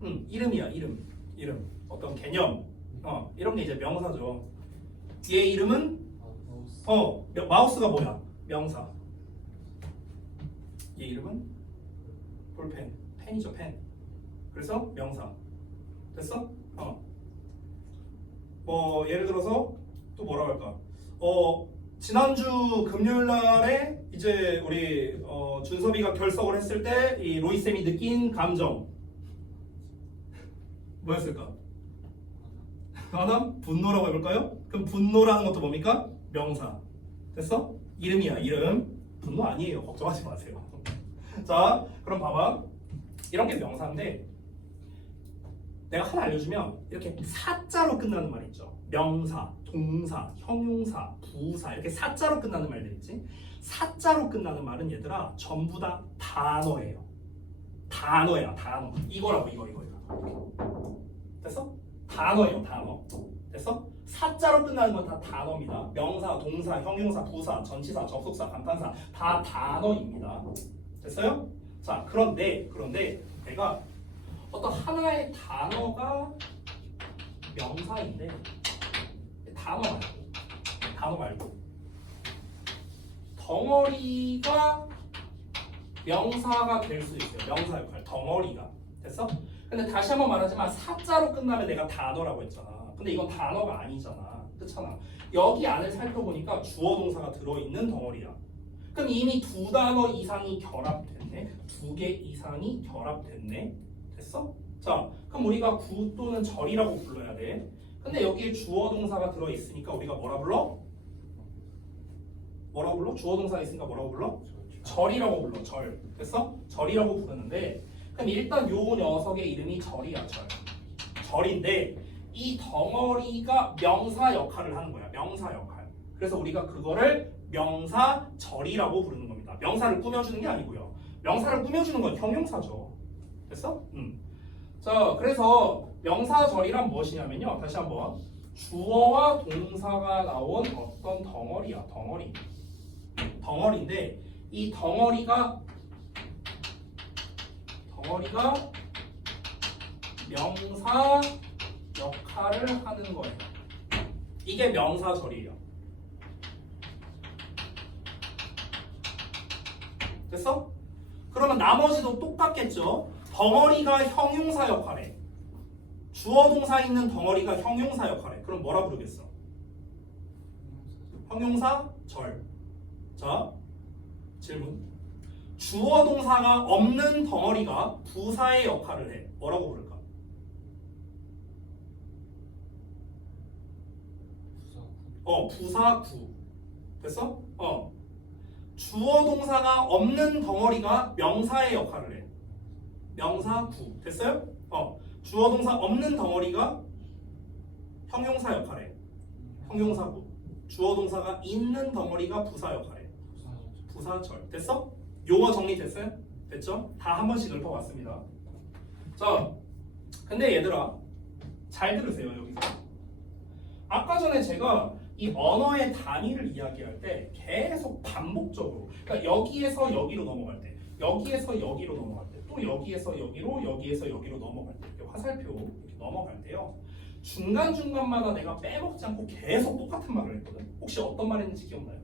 이름. 이름이야. 이름. 이름. 어떤 개념. 이런 게 이제 명사죠. 얘 이름은 마우스. 마우스가 뭐야? 명사. 얘 이름은 볼펜. 펜이죠. 펜. 그래서 명사. 됐어? 예를 들어서 또 뭐라고 할까? 지난주 금요일 날에 이제 우리 준섭이가 결석을 했을 때 이 로이 쌤이 느낀 감정 뭐였을까? 하나? 분노라고 해볼까요? 그럼 분노라는 것도 뭡니까? 명사. 됐어? 이름이야. 이름. 분노 아니에요. 걱정하지 마세요. 자, 그럼 봐봐. 이런 게 명사인데 내가 하나 알려주면 이렇게 사자로 끝나는 말 있죠. 명사, 동사, 형용사, 부사 이렇게 사자로 끝나는 말들 있지. 사자로 끝나는 말은 얘들아 전부 다 단어예요. 단어야. 단어. 이거라고 이거. 됐어? 단어예요. 단어. 됐어? 사자로 끝나는 건 다 단어입니다. 명사, 동사, 형용사, 부사, 전치사, 접속사, 간판사 다 단어입니다. 됐어요? 자, 그런데 내가 어떤 하나의 단어가 명사인데 단어 말고 덩어리가 명사가 될 수도 있어요. 명사 역할 덩어리가. 됐어? 근데 다시 한번 말하지만 사자로 끝나면 내가 단어라고 했잖아. 근데 이건 단어가 아니잖아. 그렇잖아. 여기 안을 살펴보니까 주어 동사가 들어있는 덩어리야. 그럼 이미 두 단어 이상이 결합됐네. 두 개 이상이 결합됐네. 됐어? 자, 그럼 우리가 구 또는 절이라고 불러야 돼. 근데 여기에 주어 동사가 들어있으니까 우리가 뭐라 불러? 뭐라고 불러? 주어 동사가 있으니까 뭐라고 불러? 절이라고 불러. 절. 됐어? 절이라고 부르는데 그럼 일단 요 녀석의 이름이 절이야. 절. 절인데 이 덩어리가 명사 역할을 하는 거야. 명사 역할. 그래서 우리가 그거를 명사절이라고 부르는 겁니다. 명사를 꾸며주는 게 아니고요. 명사를 꾸며주는 건 형용사죠. 됐어? 자, 그래서 명사절이란 무엇이냐면요. 다시 한번 주어와 동사가 나온 어떤 덩어리야. 덩어리. 덩어리인데 이 덩어리가 명사 역할을 하는 거예요. 이게 명사절이에요. 됐어? 그러면 나머지도 똑같겠죠? 덩어리가 형용사 역할해. 주어 동사 있는 덩어리가 형용사 역할해. 그럼 뭐라 부르겠어? 형용사절. 자, 질문. 주어 동사가 없는 덩어리가 부사의 역할을 해. 뭐라고 부를까? 부사구. 됐어? 주어 동사가 없는 덩어리가 명사의 역할을 해. 명사구. 됐어요? 주어 동사 없는 덩어리가 형용사 역할을 해. 형용사구. 주어 동사가 있는 덩어리가 부사 역할을 해. 부사절. 됐어? 용어 정리됐어요? 됐죠? 다 한 번씩 읊어봤습니다. 자, 근데 얘들아 잘 들으세요. 여기서 아까 전에 제가 이 언어의 단위를 이야기할 때 계속 반복적으로, 그러니까 여기에서 여기로 넘어갈 때, 여기에서 여기로 넘어갈 때, 또 여기에서 여기로, 여기에서 여기로 넘어갈 때, 이렇게 화살표 이렇게 넘어갈 때요. 중간중간마다 내가 빼먹지 않고 계속 똑같은 말을 했거든. 혹시 어떤 말 했는지 기억나요?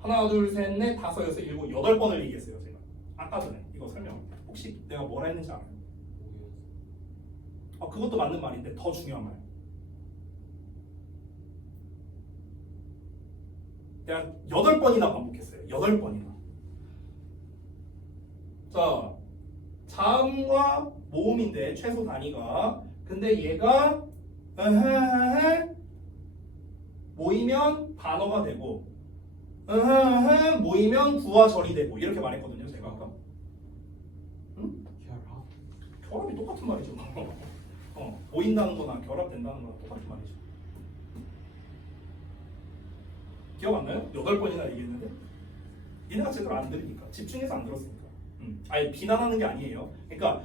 하나, 둘, 셋, 넷, 다섯, 여섯, 일곱, 8번을 얘기했어요. 제가 아까 전에 이거 설명. 혹시 내가 뭐라 했는지 알아요? 그것도 맞는 말인데 더 중요한 말. 내가 8번이나 반복했어요. 8번이나. 자, 자음과 모음인데 최소 단위가. 근데 얘가 모이면 단어가 되고 모이면 구와 절이 되고 이렇게 말했거든요. 제가 아까. 응? 결합이 똑같은 말이죠. 모인다는 거나 결합된다는 거나 똑같은 말이죠. 기억 안 나요? 8번이나 얘기했는데 니네가 제대로 안 들으니까, 집중해서 안 들었으니까. 아니 비난하는 게 아니에요. 그러니까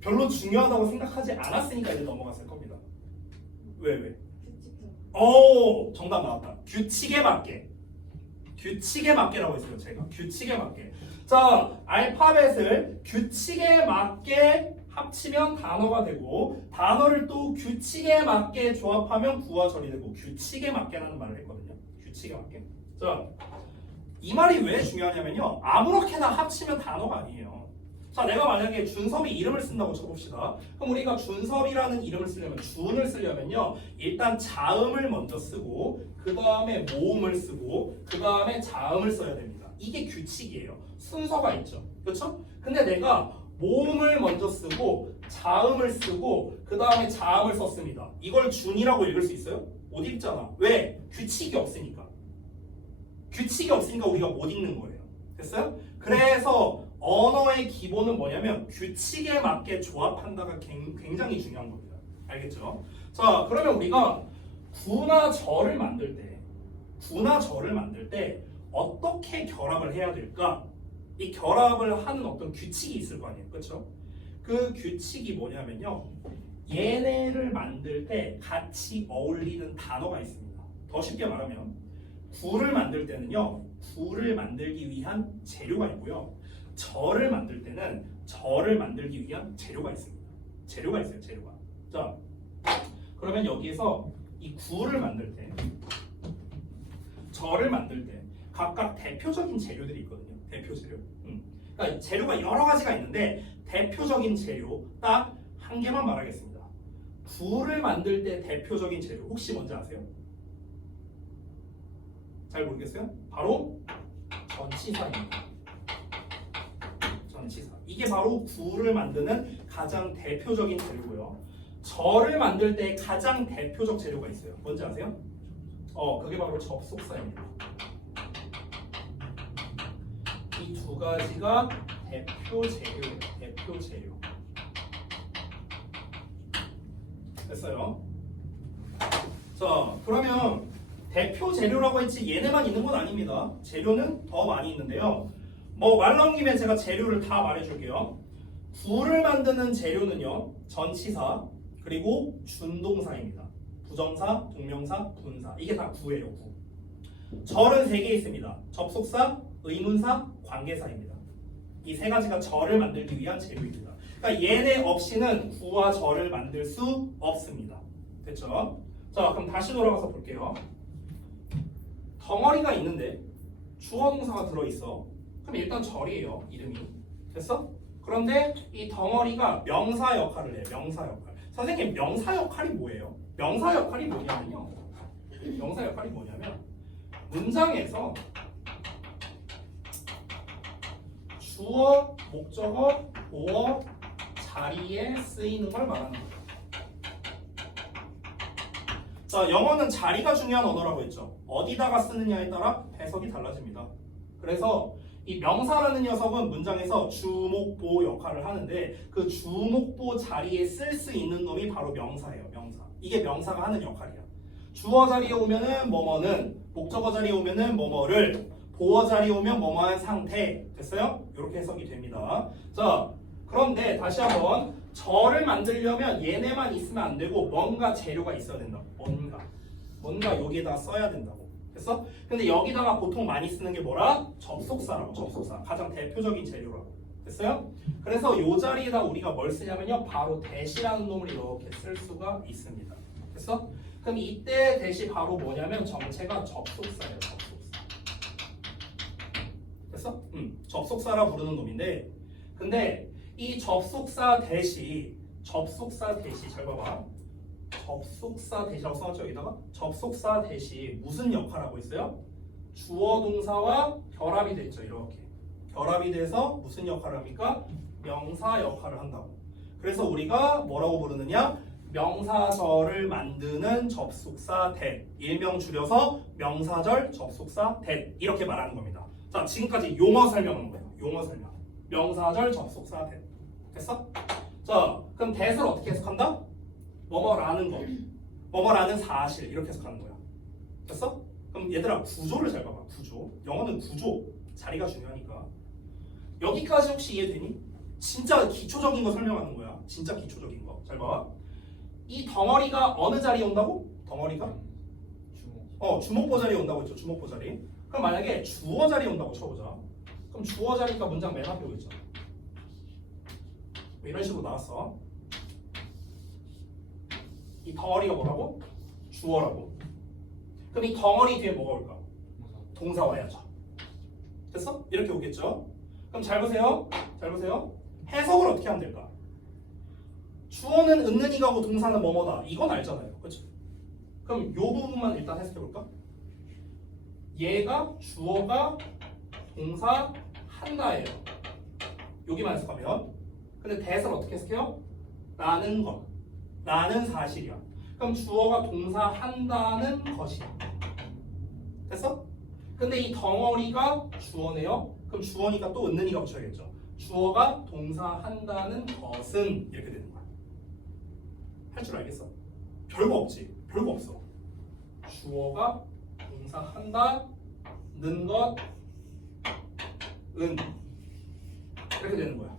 별로 중요하다고 생각하지 않았으니까 이제 넘어갔을 겁니다. 왜? 정답 나왔다. 규칙에 맞게. 규칙에 맞게라고 했어요. 제가 규칙에 맞게. 자, 알파벳을 규칙에 맞게 합치면 단어가 되고, 단어를 또 규칙에 맞게 조합하면 구와 절이 되고, 규칙에 맞게라는 말을 했거든요. 규칙에 맞게. 자, 이 말이 왜 중요하냐면요, 아무렇게나 합치면 단어가 아니에요. 자, 내가 만약에 준섭이 이름을 쓴다고 쳐봅시다. 그럼 우리가 준섭이라는 이름을 쓰려면, 준을 쓰려면요, 일단 자음을 먼저 쓰고 그 다음에 모음을 쓰고 그 다음에 자음을 써야 됩니다. 이게 규칙이에요. 순서가 있죠. 그렇죠? 근데 내가 모음을 먼저 쓰고 자음을 쓰고 그 다음에 자음을 썼습니다. 이걸 준이라고 읽을 수 있어요? 못 읽잖아. 왜? 규칙이 없으니까. 규칙이 없으니까 우리가 못 읽는 거예요. 됐어요? 그래서 언어의 기본은 뭐냐면 규칙에 맞게 조합한다가 굉장히 중요한 겁니다. 알겠죠? 자, 그러면 우리가 구나 절을 만들 때 어떻게 결합을 해야 될까? 이 결합을 하는 어떤 규칙이 있을 거 아니에요. 그렇죠? 그 규칙이 뭐냐면요, 얘네를 만들 때 같이 어울리는 단어가 있습니다. 더 쉽게 말하면 구를 만들 때는요, 구를 만들기 위한 재료가 있고요, 절을 만들 때는 절을 만들기 위한 재료가 있습니다. 재료가 있어요. 재료가. 자, 그러면 여기에서 이 구를 만들 때, 절을 만들 때 각각 대표적인 재료들이 있거든요. 대표 재료. 그러니까 재료가 여러 가지가 있는데 대표적인 재료 딱 한 개만 말하겠습니다. 구를 만들 때 대표적인 재료 혹시 뭔지 아세요? 잘 모르겠어요? 바로 전치사입니다. 전치사. 이게 바로 구를 만드는 가장 대표적인 재료고요. 절을 만들 때 가장 대표적 재료가 있어요. 뭔지 아세요? 그게 바로 접속사입니다. 이 두 가지가 대표 재료예요. 대표 재료. 됐어요? 자, 그러면 대표 재료라고 했지 얘네만 있는 건 아닙니다. 재료는 더 많이 있는데요. 뭐 말 나온 김에 제가 재료를 다 말해줄게요. 구를 만드는 재료는요. 전치사 그리고 준동사입니다. 부정사, 동명사, 분사. 이게 다 구예요. 구. 절은 3개 있습니다. 접속사, 의문사, 관계사입니다. 이 세 가지가 절을 만들기 위한 재료입니다. 그러니까 얘네 없이는 구와 절을 만들 수 없습니다. 됐죠? 자, 그럼 다시 돌아가서 볼게요. 덩어리가 있는데 주어 동사가 들어있어. 그럼 일단 절이에요. 이름이. 됐어? 그런데 이 덩어리가 명사 역할을 해요. 명사 역할. 선생님, 명사 역할이 뭐예요? 명사 역할이 뭐냐면요. 명사 역할이 뭐냐면 문장에서 주어, 목적어, 보어, 자리에 쓰이는 걸 말하는 거예요. 자, 영어는 자리가 중요한 언어라고 했죠. 어디다가 쓰느냐에 따라 해석이 달라집니다. 그래서 이 명사라는 녀석은 문장에서 주목보 역할을 하는데 그 주목보 자리에 쓸 수 있는 놈이 바로 명사예요. 명사. 이게 명사가 하는 역할이야. 주어 자리에 오면은 뭐뭐는, 목적어 자리에 오면은 뭐뭐를, 보어 자리에 오면 뭐뭐한 상태. 됐어요? 이렇게 해석이 됩니다. 자, 그런데 다시 한번 절을 만들려면 얘네만 있으면 안 되고 뭔가 재료가 있어야 된다. 뭔가 여기에다 써야 된다고. 됐어? 근데 여기다가 보통 많이 쓰는 게 뭐라? 접속사라고. 접속사. 가장 대표적인 재료라고. 됐어요? 그래서 이 자리에다 우리가 뭘 쓰냐면요. 바로 대시라는 놈을 이렇게 쓸 수가 있습니다. 됐어? 그럼 이때 대시 바로 뭐냐면 정체가 접속사예요. 접속사. 됐어? 접속사라 부르는 놈인데 근데 이 접속사 대시 잘 봐봐. 접속사 대시라고 써놨죠 여기다가? 접속사 대시 무슨 역할을 하고 있어요? 주어 동사와 결합이 됐죠. 이렇게 결합이 돼서 무슨 역할을 합니까? 명사 역할을 한다고. 그래서 우리가 뭐라고 부르느냐? 명사절을 만드는 접속사 대, 일명 줄여서 명사절 접속사 대 이렇게 말하는 겁니다. 자, 지금까지 용어 설명한 거예요. 용어 설명. 명사절 접속사 대. 됐어? 자, 그럼 대를 어떻게 해석한다? 뭐뭐라는 거, 뭐뭐라는 사실 이렇게 해석하는 거야. 됐어? 그럼 얘들아 구조를 잘 봐봐. 구조. 영어는 구조. 자리가 중요하니까. 여기까지 혹시 이해되니? 진짜 기초적인 거 설명하는 거야. 진짜 기초적인 거. 잘 봐봐. 이 덩어리가 어느 자리에 온다고? 덩어리가? 주목보 자리에 온다고 했죠. 주목보 자리. 그럼 만약에 주어 자리에 온다고 쳐보자. 그럼 주어 자리가 문장 맨 앞에 오겠죠. 뭐 이런 식으로 나왔어. 이 덩어리가 뭐라고? 주어라고. 그럼 이 덩어리 뒤에 뭐가 올까? 동사 와야죠. 됐어? 이렇게 오겠죠? 그럼 잘 보세요. 잘 보세요. 해석을 어떻게 하면 될까? 주어는 은는이가고 동사는 뭐뭐다. 이건 알잖아요. 그렇죠? 그럼 이 부분만 일단 해석해 볼까? 얘가 주어가 동사 한다예요. 여기만 해석하면. 근데 대사를 어떻게 해석해요? 라는 것. 라는 사실이야. 그럼 주어가 동사 한다는 것이야. 됐어? 근데 이 덩어리가 주어네요. 그럼 주어니까 또 은는이가 붙여야겠죠. 주어가 동사 한다는 것은 이렇게 되는 거야. 할 줄 알겠어? 별거 없지. 별거 없어. 주어가 동사 한다는 것은 이렇게 되는 거야.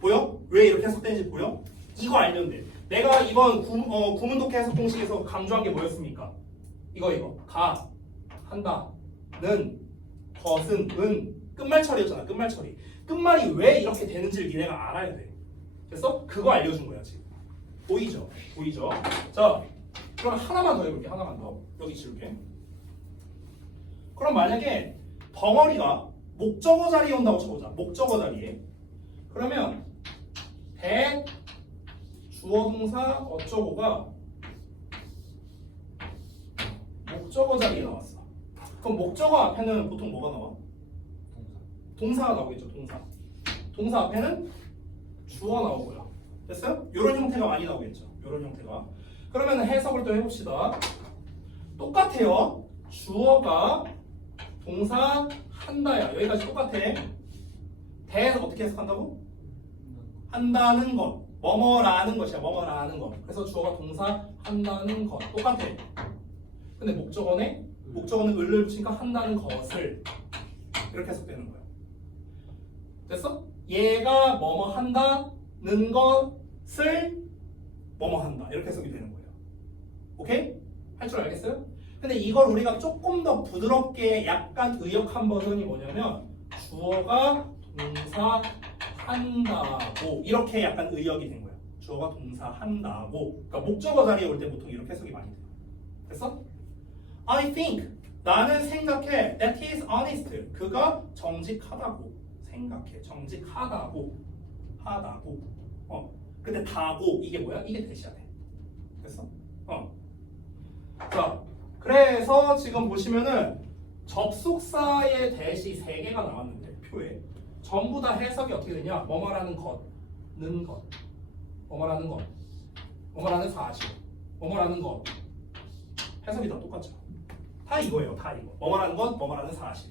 보여? 왜 이렇게 해석되는지 보여? 이거 알면 돼. 내가 이번 구문독해 해석 공식에서 강조한 게 뭐였습니까? 이거 가, 한다, 는, 것은, 은 끝말 처리였잖아. 끝말 처리. 끝말이 왜 이렇게 되는지를 니네가 알아야 돼. 됐어? 그거 알려준 거야 지금. 보이죠? 보이죠? 자, 그럼 하나만 더 해볼게. 하나만 더. 여기 지울게. 그럼 만약에 덩어리가 목적어 자리에 온다고 쳐보자. 목적어 자리에. 그러면 대, 주어 동사 어쩌고가 목적어 자리에 나왔어. 그럼 목적어 앞에는 보통 뭐가 나와? 동사가 나오겠죠. 동사 앞에는 주어 나오고요. 됐어요? 이런 형태가 많이 나오겠죠. 이런 형태가. 그러면 해석을 또 해봅시다. 똑같아요. 주어가 동사 한다야. 여기까지 똑같아. 대에서 어떻게 해석한다고? 한다는 것. 뭐뭐라는 것이야. 뭐뭐라는 것. 그래서 주어가 동사 한다는 것. 똑같아. 근데 목적어는 을을 붙이니까 한다는 것을 이렇게 해석되는 거야. 됐어? 얘가 뭐뭐 한다는 것을 뭐뭐 한다. 이렇게 해석이 되는 거예요. 오케이? 할 줄 알겠어요? 근데 이걸 우리가 조금 더 부드럽게 약간 의역한 버전이 뭐냐면 주어가 동사 한다고 이렇게 약간 의역이 된 거야. 주어가 동사 한다고. 그러니까 목적어 자리에 올 때 보통 이렇게 해석이 많이 돼요. 됐어? I think 나는 생각해 that he is honest. 그가 정직하다고 생각해. 정직하다고 하다고. 근데 다고 이게 뭐야? 이게 대시야 돼. 됐어? 자, 그래서 지금 보시면은 접속사의 대시 3개가 나왔는데 표에 전부 다 해석이 어떻게 되냐? 뭐뭐라는 것, 는 것, 뭐뭐라는 것, 뭐뭐라는 사실, 뭐뭐라는 것 해석이 다 똑같죠. 다 이거예요. 다 이거. 뭐뭐라는 것, 뭐뭐라는 사실.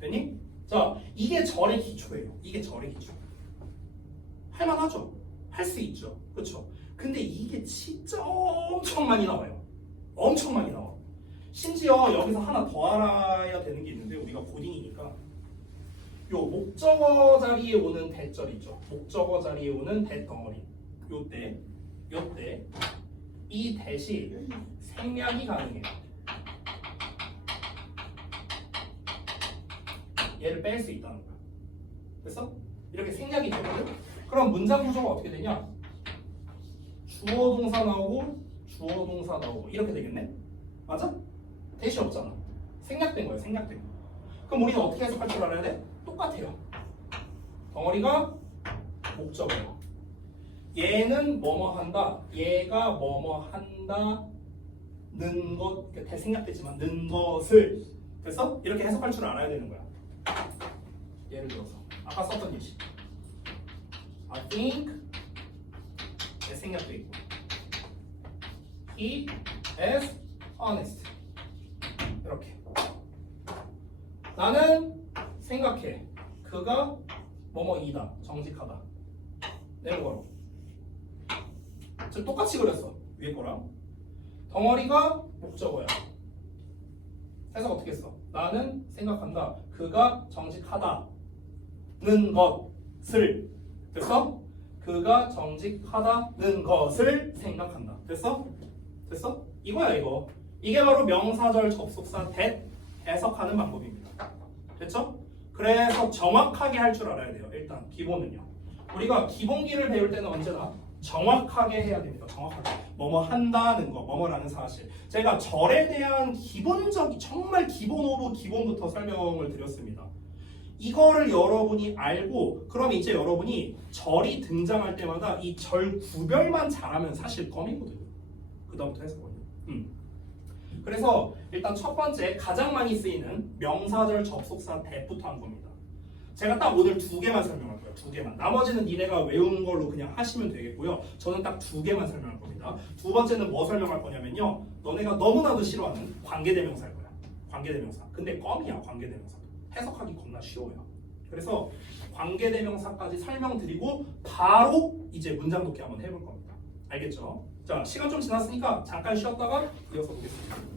됐니? 자, 이게 절의 기초예요. 이게 절의 기초. 할만하죠? 할 수 있죠. 그렇죠? 근데 이게 진짜 엄청 많이 나와요. 엄청 많이 나와. 심지어 여기서 하나 더 알아야 되는 게 있는데 우리가 고딩이니까 요 목적어 자리에 오는 대절 있죠. 목적어 자리에 오는 대덩어리. 요때 이 대시 생략이 가능해요. 얘를 뺄 수 있다는 거야. 됐어? 이렇게 생략이 되거든. 그럼 문장 구조가 어떻게 되냐? 주어 동사 나오고 주어 동사 나오고 이렇게 되겠네? 맞아? 대시 없잖아. 생략된 거예요. 생략된 거. 그럼 우리는 어떻게 해석할 줄 알아야 돼? 똑같아요. 덩어리가 목적어예요. 얘는 뭐뭐 한다. 얘가 뭐뭐 한다. 는 것, 생략되지만 는 것을 됐어? 이렇게 해석할 줄 알아야 되는 거야. 예를 들어서 아까 썼던 예시. I think 생략돼 있고 he is honest. 이렇게 나는 생각해 그가 뭐뭐이다 정직하다 내 거로 즉 똑같이 그렸어 위에 거랑 덩어리가 목적어야 해석 어떻게 했어? 나는 생각한다 그가 정직하다는 것을 됐어? 그가 정직하다는 것을 생각한다 됐어? 됐어? 이거야 이거 이게 바로 명사절 접속사 that 해석하는 방법입니다. 됐죠? 그래서 정확하게 할 줄 알아야 돼요. 일단 기본은요. 우리가 기본기를 배울 때는 언제나 정확하게 해야 됩니다. 정확하게. 뭐뭐 한다는 거, 뭐뭐라는 사실. 제가 절에 대한 기본적인 정말 기본 오브 기본부터 설명을 드렸습니다. 이거를 여러분이 알고 그럼 이제 여러분이 절이 등장할 때마다 이 절 구별만 잘하면 사실 껌이거든요. 그 다음부터 해석은요. 그래서 일단 첫 번째 가장 많이 쓰이는 명사절 접속사 that부터 한 겁니다. 제가 딱 오늘 2개만 설명할 거예요. 2개만. 나머지는 니네가 외운 걸로 그냥 하시면 되겠고요. 저는 딱 2개만 설명할 겁니다. 두 번째는 뭐 설명할 거냐면요. 너네가 너무나도 싫어하는 관계대명사일 거야. 관계대명사. 근데 껌이야 관계대명사. 해석하기 겁나 쉬워요. 그래서 관계대명사까지 설명드리고 바로 이제 문장 독해 한번 해볼 겁니다. 알겠죠? 자, 시간 좀 지났으니까 잠깐 쉬었다가 이어서 보겠습니다.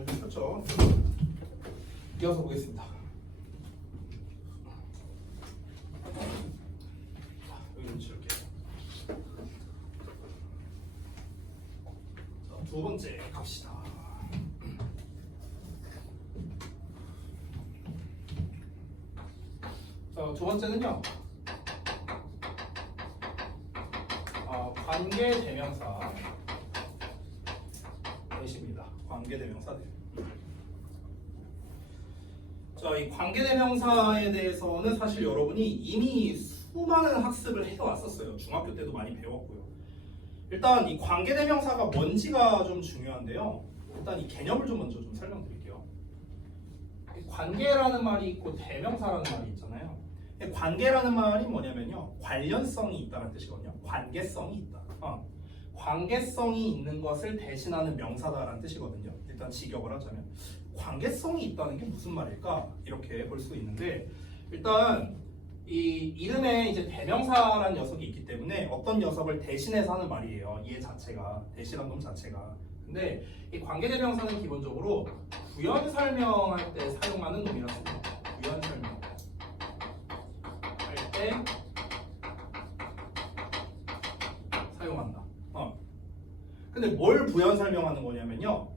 잘 주셨죠? 이어서 보겠습니다. 여기 좀 지울게요. 자, 두 번째 갑시다. 자, 두 번째는요. 관계 대명사 대시입니다. 관계 대명사 대. 자, 이 관계 대명사에 대해서는 사실 여러분이 이미 수많은 학습을 해왔었어요. 중학교 때도 많이 배웠고요. 일단 이 관계 대명사가 뭔지가 좀 중요한데요. 일단 이 개념을 좀 먼저 좀 설명드릴게요. 이 관계라는 말이 있고 대명사라는 말이 있잖아요. 관계라는 말이 뭐냐면요, 관련성이 있다는 뜻이거든요. 관계성이 있다. 관계성이 있는 것을 대신하는 명사다라는 뜻이거든요. 일단 직역을 하자면 관계성이 있다는 게 무슨 말일까? 이렇게 볼 수 있는데, 일단 이 이름에 이제 대명사라는 녀석이 있기 때문에 어떤 녀석을 대신해서 하는 말이에요. 얘 자체가, 대신한 놈 자체가. 근데 이 관계 대명사는 기본적으로 부연 설명할 때 사용하는 놈이라고 씁니다. 부연 설명 할 때 사용한다. 근데 뭘 부연 설명하는 거냐면요,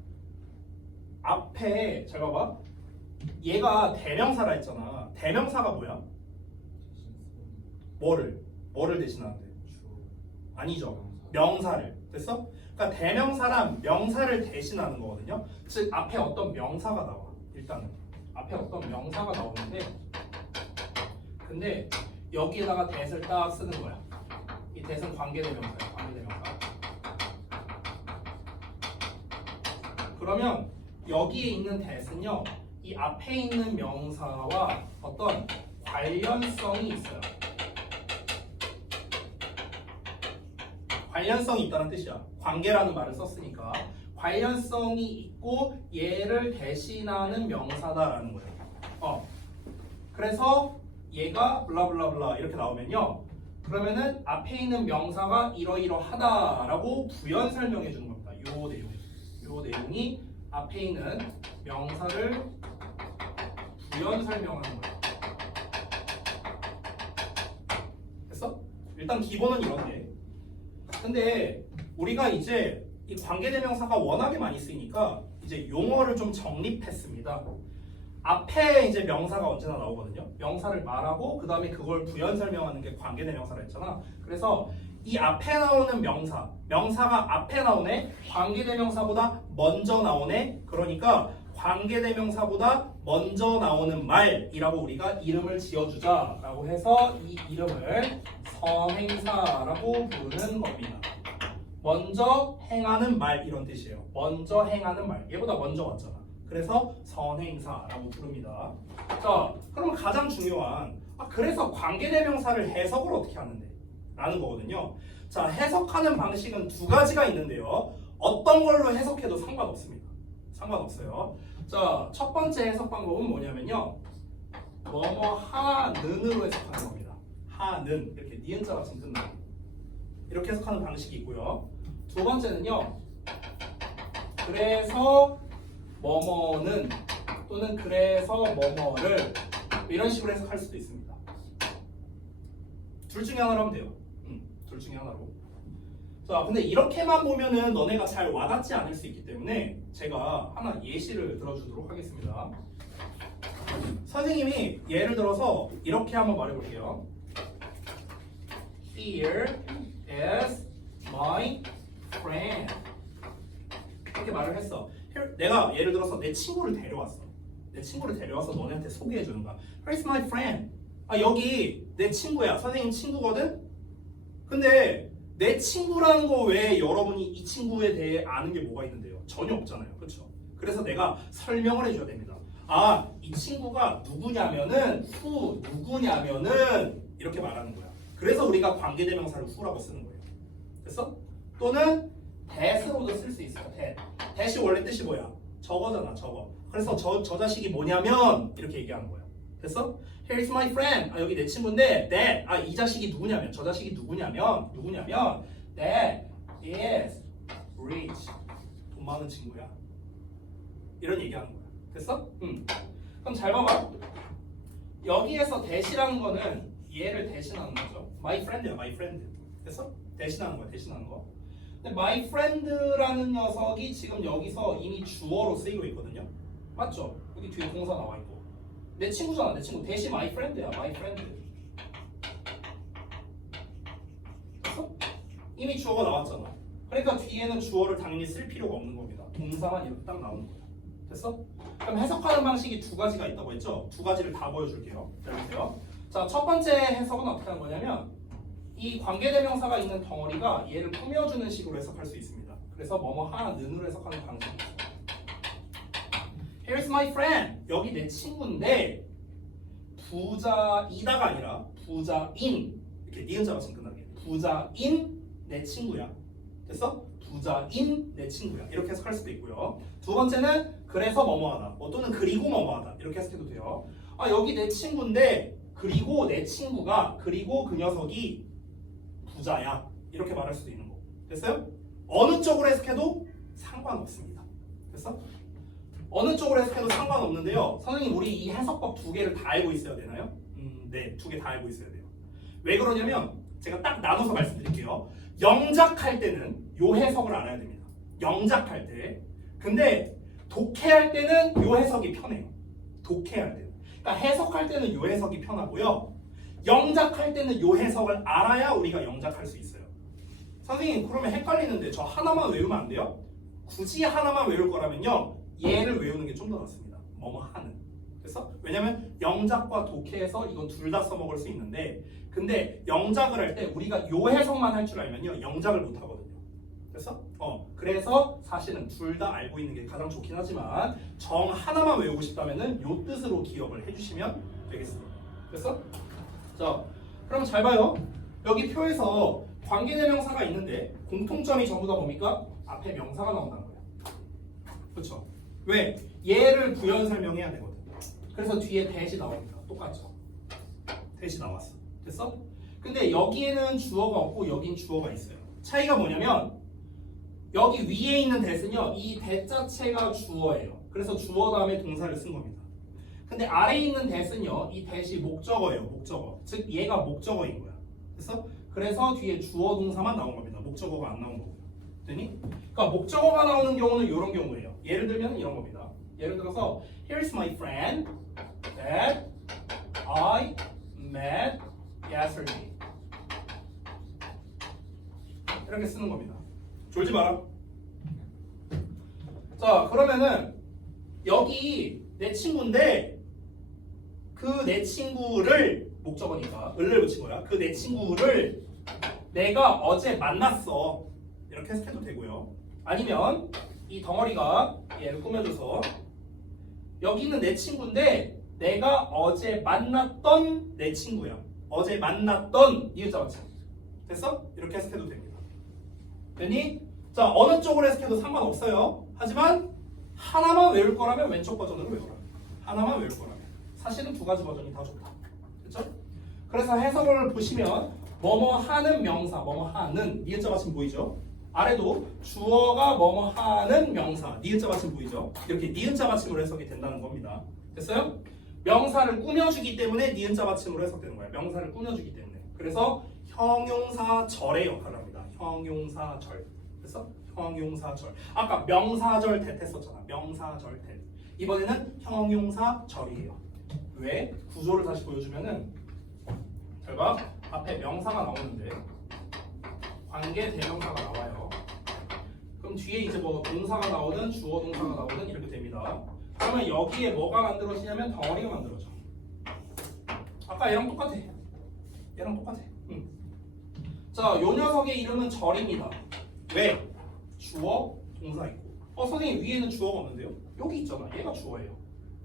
앞에 잘 봐봐. 얘가 대명사라 했잖아. 대명사가 뭐야? 뭐를 대신하는데? 아니죠. 명사를. 됐어? 그러니까 대명사란 명사를 대신하는 거거든요. 즉 앞에 어떤 명사가 나와. 일단은 앞에 어떤 명사가 나오는데, 근데 여기에다가 that을 딱 쓰는 거야. 이 that은 관계대명사야. 관계대명사. 그러면 여기에 있는 that은요, 이 앞에 있는 명사와 어떤 관련성이 있어요. 관련성이 있다는 뜻이야. 관계라는 말을 썼으니까 관련성이 있고 얘를 대신하는 명사다라는 거예요. 그래서 얘가 블라블라블라 이렇게 나오면요, 그러면은 앞에 있는 명사가 이러이러하다라고 부연 설명해 주는 겁니다. 요 내용이 앞에 있는 명사를 부연 설명하는 거예요. 됐어? 일단 기본은 이런데, 근데 우리가 이제 이 관계대명사가 워낙에 많이 쓰이니까 이제 용어를 좀 정립했습니다. 앞에 이제 명사가 언제나 나오거든요. 명사를 말하고 그 다음에 그걸 부연 설명하는 게 관계대명사라 했잖아. 그래서 이 앞에 나오는 명사가 앞에 나오네. 관계대명사보다 먼저 나오네. 그러니까 관계대명사보다 먼저 나오는 말이라고 우리가 이름을 지어주자라고 해서 이 이름을 선행사라고 부르는 겁니다. 먼저 행하는 말 이런 뜻이에요. 먼저 행하는 말. 얘보다 먼저 왔잖아. 그래서 선행사라고 부릅니다. 자, 그럼 가장 중요한 그래서 관계대명사를 해석을 어떻게 하는데? 라는 거거든요. 자, 해석하는 방식은 두 가지가 있는데요. 어떤 걸로 해석해도 상관없습니다. 상관없어요. 자, 첫 번째 해석 방법은 뭐냐면요, 뭐뭐 하는으로 해석하는 겁니다. 하는, 이렇게 니은자 같은 끝나 이렇게 해석하는 방식이 있고요. 두 번째는요, 그래서 뭐뭐는 또는 그래서 뭐뭐를 이런 식으로 해석할 수도 있습니다. 둘 중에 하나로 하면 돼요. 둘 중에 하나로. 자, 근데 이렇게만 보면은 너네가 잘 와닿지 않을 수 있기 때문에 제가 하나 예시를 들어주도록 하겠습니다. 선생님이 예를 들어서 이렇게 한번 말해볼게요. Here is my friend. 이렇게 말을 했어. 내가 예를 들어서 내 친구를 데려왔어. 내 친구를 데려와서 너네한테 소개해주는 거야. Here is my friend. 여기 내 친구야. 선생님 친구거든? 근데 내 친구라는 거 외에 여러분이 이 친구에 대해 아는 게 뭐가 있는데요? 전혀 없잖아요. 그렇죠? 그래서 내가 설명을 해줘야 됩니다. 이 친구가 누구냐면은 누구냐면은 이렇게 말하는 거야. 그래서 우리가 관계대명사를 who라고 쓰는 거예요. 됐어? 또는 that으로도 쓸 수 있어. that이 원래 뜻이 뭐야? 저거잖아, 저거. 그래서 저 자식이 뭐냐면 이렇게 얘기하는 거야. 됐어? Here's my friend. 여기 내 친구인데 that. 이 자식이 누구냐면, 저 자식이 누구냐면 that is rich. 돈 많은 친구야. 이런 얘기하는 거야. 됐어? 그럼 잘 봐봐. 여기에서 대시라는 거는 얘를 대신하는 거죠. My friend야, my friend. 됐어? 대신하는 거야, 대신하는 거. 근데 my friend라는 녀석이 지금 여기서 이미 주어로 쓰이고 있거든요. 맞죠? 여기 뒤에 동사 나와 있고. 내 친구잖아, 내 친구. 대신 my friend야, my friend. 됐어? 이미 주어가 나왔잖아. 그러니까 뒤에는 주어를 당연히 쓸 필요가 없는 겁니다. 동사만 이렇게 딱 나오는 거야. 됐어? 그럼 해석하는 방식이 두 가지가 있다고 했죠? 두 가지를 다 보여줄게요. 자, 보세요. 자, 첫 번째 해석은 어떻게 하는 거냐면 이 관계대명사가 있는 덩어리가 얘를 꾸며주는 식으로 해석할 수 있습니다. 그래서 뭐뭐 하는으로 해석하는 방식이 있어요. Here's my friend. 여기 내 친구인데 부자이다가 아니라 부자인 이렇게 니은자 받침 끝나게 부자인 내 친구야. 됐어? 부자인 내 친구야. 이렇게 해석할 수도 있고요. 두 번째는 그래서 뭐뭐하다. 뭐 또는 그리고 뭐뭐하다. 이렇게 해석해도 돼요. 아 여기 내 친구인데 그리고 내 친구가 그리고 그 녀석이 부자야. 이렇게 말할 수도 있는 거. 됐어요? 어느 쪽으로 해석해도 상관없습니다. 됐어? 어느 쪽으로 해석해도 상관없는데요. 선생님 우리 이 해석법 두 개를 다 알고 있어야 되나요? 네, 두 개 다 알고 있어야 돼요. 왜 그러냐면 제가 딱 나눠서 말씀드릴게요. 영작할 때는 요 해석을 알아야 됩니다. 영작할 때. 근데 독해할 때는 요 해석이 편해요. 독해할 때는. 그러니까 해석할 때는 요 해석이 편하고요. 영작할 때는 요 해석을 알아야 우리가 영작할 수 있어요. 선생님 그러면 헷갈리는데 저 하나만 외우면 안 돼요? 굳이 하나만 외울 거라면요. 얘를 외우는 게 좀 더 낫습니다. 뭐뭐 하는. 됐어? 왜냐면 영작과 독해에서 이건 둘 다 써먹을 수 있는데 근데 영작을 할 때 우리가 요 해석만 할 줄 알면요. 영작을 못 하거든요. 됐어? 그래서 사실은 둘 다 알고 있는 게 가장 좋긴 하지만 정 하나만 외우고 싶다면은 요 뜻으로 기억을 해주시면 되겠습니다. 됐어? 자, 그럼 잘 봐요. 여기 표에서 관계대명사가 있는데 공통점이 전부 다 뭡니까? 앞에 명사가 나온다는 거예요. 그렇죠? 왜? 얘를 부연 설명해야 되거든. 그래서 뒤에 대시 나옵니다. 똑같죠? 대시 나왔어. 됐어? 근데 여기에는 주어가 없고 여긴 주어가 있어요. 차이가 뭐냐면 여기 위에 있는 대는요. 이 대 자체가 주어예요. 그래서 주어 다음에 동사를 쓴 겁니다. 근데 아래에 있는 대는요. 이 대시 목적어예요. 목적어. 즉 얘가 목적어인 거야. 됐어? 그래서 뒤에 주어 동사만 나온 겁니다. 목적어가 안 나온 거고요. 됐니? 그러니까 목적어가 나오는 경우는 이런 경우예요. 예를 들면 이런 겁니다. 예를 들어서 Here's my friend that I met yesterday. 이렇게 쓰는 겁니다. 졸지 마라. 자, 그러면은 여기 내 친구인데 그 내 친구를 목적어니까 을을 붙인 거야. 그 내 친구를 내가 어제 만났어. 이렇게 해석해도 되고요. 아니면 이 덩어리가 얘를 꾸며줘서 여기 있는 내 친구인데 내가 어제 만났던 내 친구야. 어제 만났던 이웃자 마찬 됐어? 이렇게 해석해도 됩니다. 됐니? 자, 어느 쪽으로 해석해도 상관없어요. 하지만 하나만 외울 거라면 왼쪽 버전으로 외워라. 하나만 외울 거라면. 사실은 두 가지 버전이 다 좋다. 그렇죠? 그래서 해석을 보시면 뭐뭐 하는 명사, 뭐뭐 하는 니은자 받침 보이죠? 아래도 주어가 뭐뭐 하는 명사, 니은자 받침 보이죠? 이렇게 니은자 받침으로 해석이 된다는 겁니다. 됐어요? 명사를 꾸며주기 때문에 니은자 받침으로 해석되는 거예요. 명사를 꾸며주기 때문에. 그래서 형용사절의 역할을 합니다. 형용사절. 됐어? 형용사절. 아까 명사절 대 했었잖아. 명사절 대. 이번에는 형용사절이에요. 왜? 구조를 다시 보여주면은 잘 봐. 앞에 명사가 나오는데 관계 대명사가 나와요. 그럼 뒤에 이제 뭐 동사가 나오든 주어 동사가 나오든 이렇게 됩니다. 그러면 여기에 뭐가 만들어지냐면 덩어리가 만들어져. 아까 얘랑 똑같아. 얘랑 똑같아. 자, 요 녀석의 이름은 절입니다. 왜? 주어, 동사 있고. 선생님 위에는 주어가 없는데요? 여기 있잖아. 얘가 주어예요.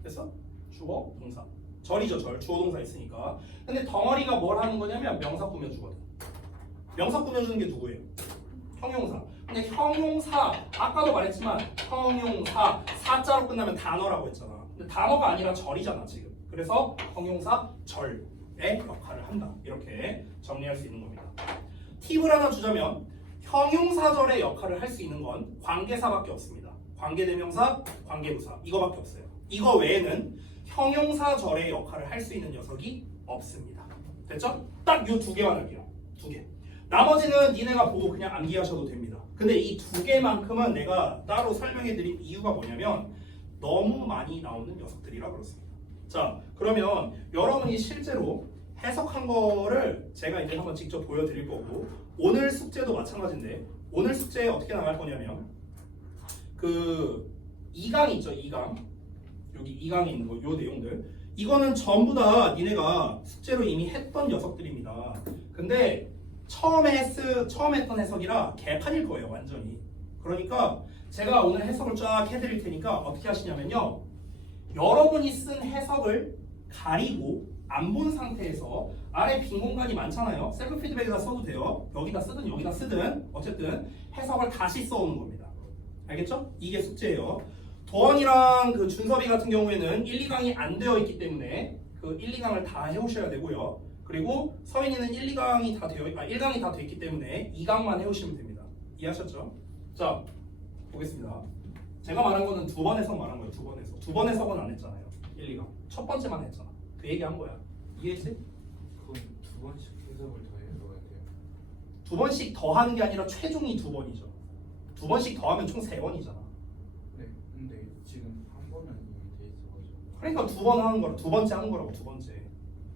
됐어? 주어, 동사. 절이죠, 절. 주어, 동사 있으니까. 근데 덩어리가 뭘 하는 거냐면 명사 꾸며주거든. 명사 꾸며주는 게 누구예요? 형용사. 근데 형용사, 아까도 말했지만 형용사, 사자로 끝나면 단어라고 했잖아. 근데 단어가 아니라 절이잖아, 지금. 그래서 형용사 절의 역할을 한다. 이렇게 정리할 수 있는 겁니다. 팁을 하나 주자면 형용사절의 역할을 할 수 있는 건 관계사밖에 없습니다. 관계대명사, 관계부사 이거밖에 없어요. 이거 외에는 형용사절의 역할을 할 수 있는 녀석이 없습니다. 됐죠? 딱 요 두 개만 할게요. 두 개. 나머지는 니네가 보고 그냥 암기하셔도 됩니다. 근데 이 두 개만큼은 내가 따로 설명해드린 이유가 뭐냐면 너무 많이 나오는 녀석들이라 그렇습니다. 자, 그러면 여러분이 실제로 해석한 거를 제가 이제 한번 직접 보여드릴 거고 오늘 숙제도 마찬가지인데 오늘 숙제에 어떻게 나갈 거냐면 그 2강 있죠, 2강. 여기 2강에 있는 거, 요 내용들. 이거는 전부 다 니네가 숙제로 이미 했던 녀석들입니다. 근데 처음에 했던 해석이라 개판일 거예요, 완전히. 그러니까 제가 오늘 해석을 쫙 해드릴 테니까 어떻게 하시냐면요. 여러분이 쓴 해석을 가리고 안 본 상태에서 아래 빈 공간이 많잖아요. 셀프 피드백에다 써도 돼요. 여기다 쓰든 여기다 쓰든 어쨌든 해석을 다시 써오는 겁니다. 알겠죠? 이게 숙제예요. 도원이랑 그 준섭이 같은 경우에는 1, 2강이 안 되어 있기 때문에 그 1, 2강을 다 해오셔야 되고요. 그리고 서인이는 1강이 다 되어 있기 때문에 2강만 해오시면 됩니다. 이해하셨죠? 자, 보겠습니다. 제가 말한 거는 두 번 해석 말한 거예요. 두 번 해석. 두 번 해석은 안 했잖아요. 1, 2강. 첫 번째만 했잖아. 그 얘기 한 거야. 이해했지? 그건 두 번씩 해석을 더 해줘야 돼요. 두 번씩 더 하는 게 아니라 최종이 두 번이죠. 두 번씩 더 하면 총 세 번이잖아. 네, 근데 지금 한 번은 이미 돼 있어가지고. 그러니까 두 번 하는 거라 두 번째 하는 거라고 두 번째.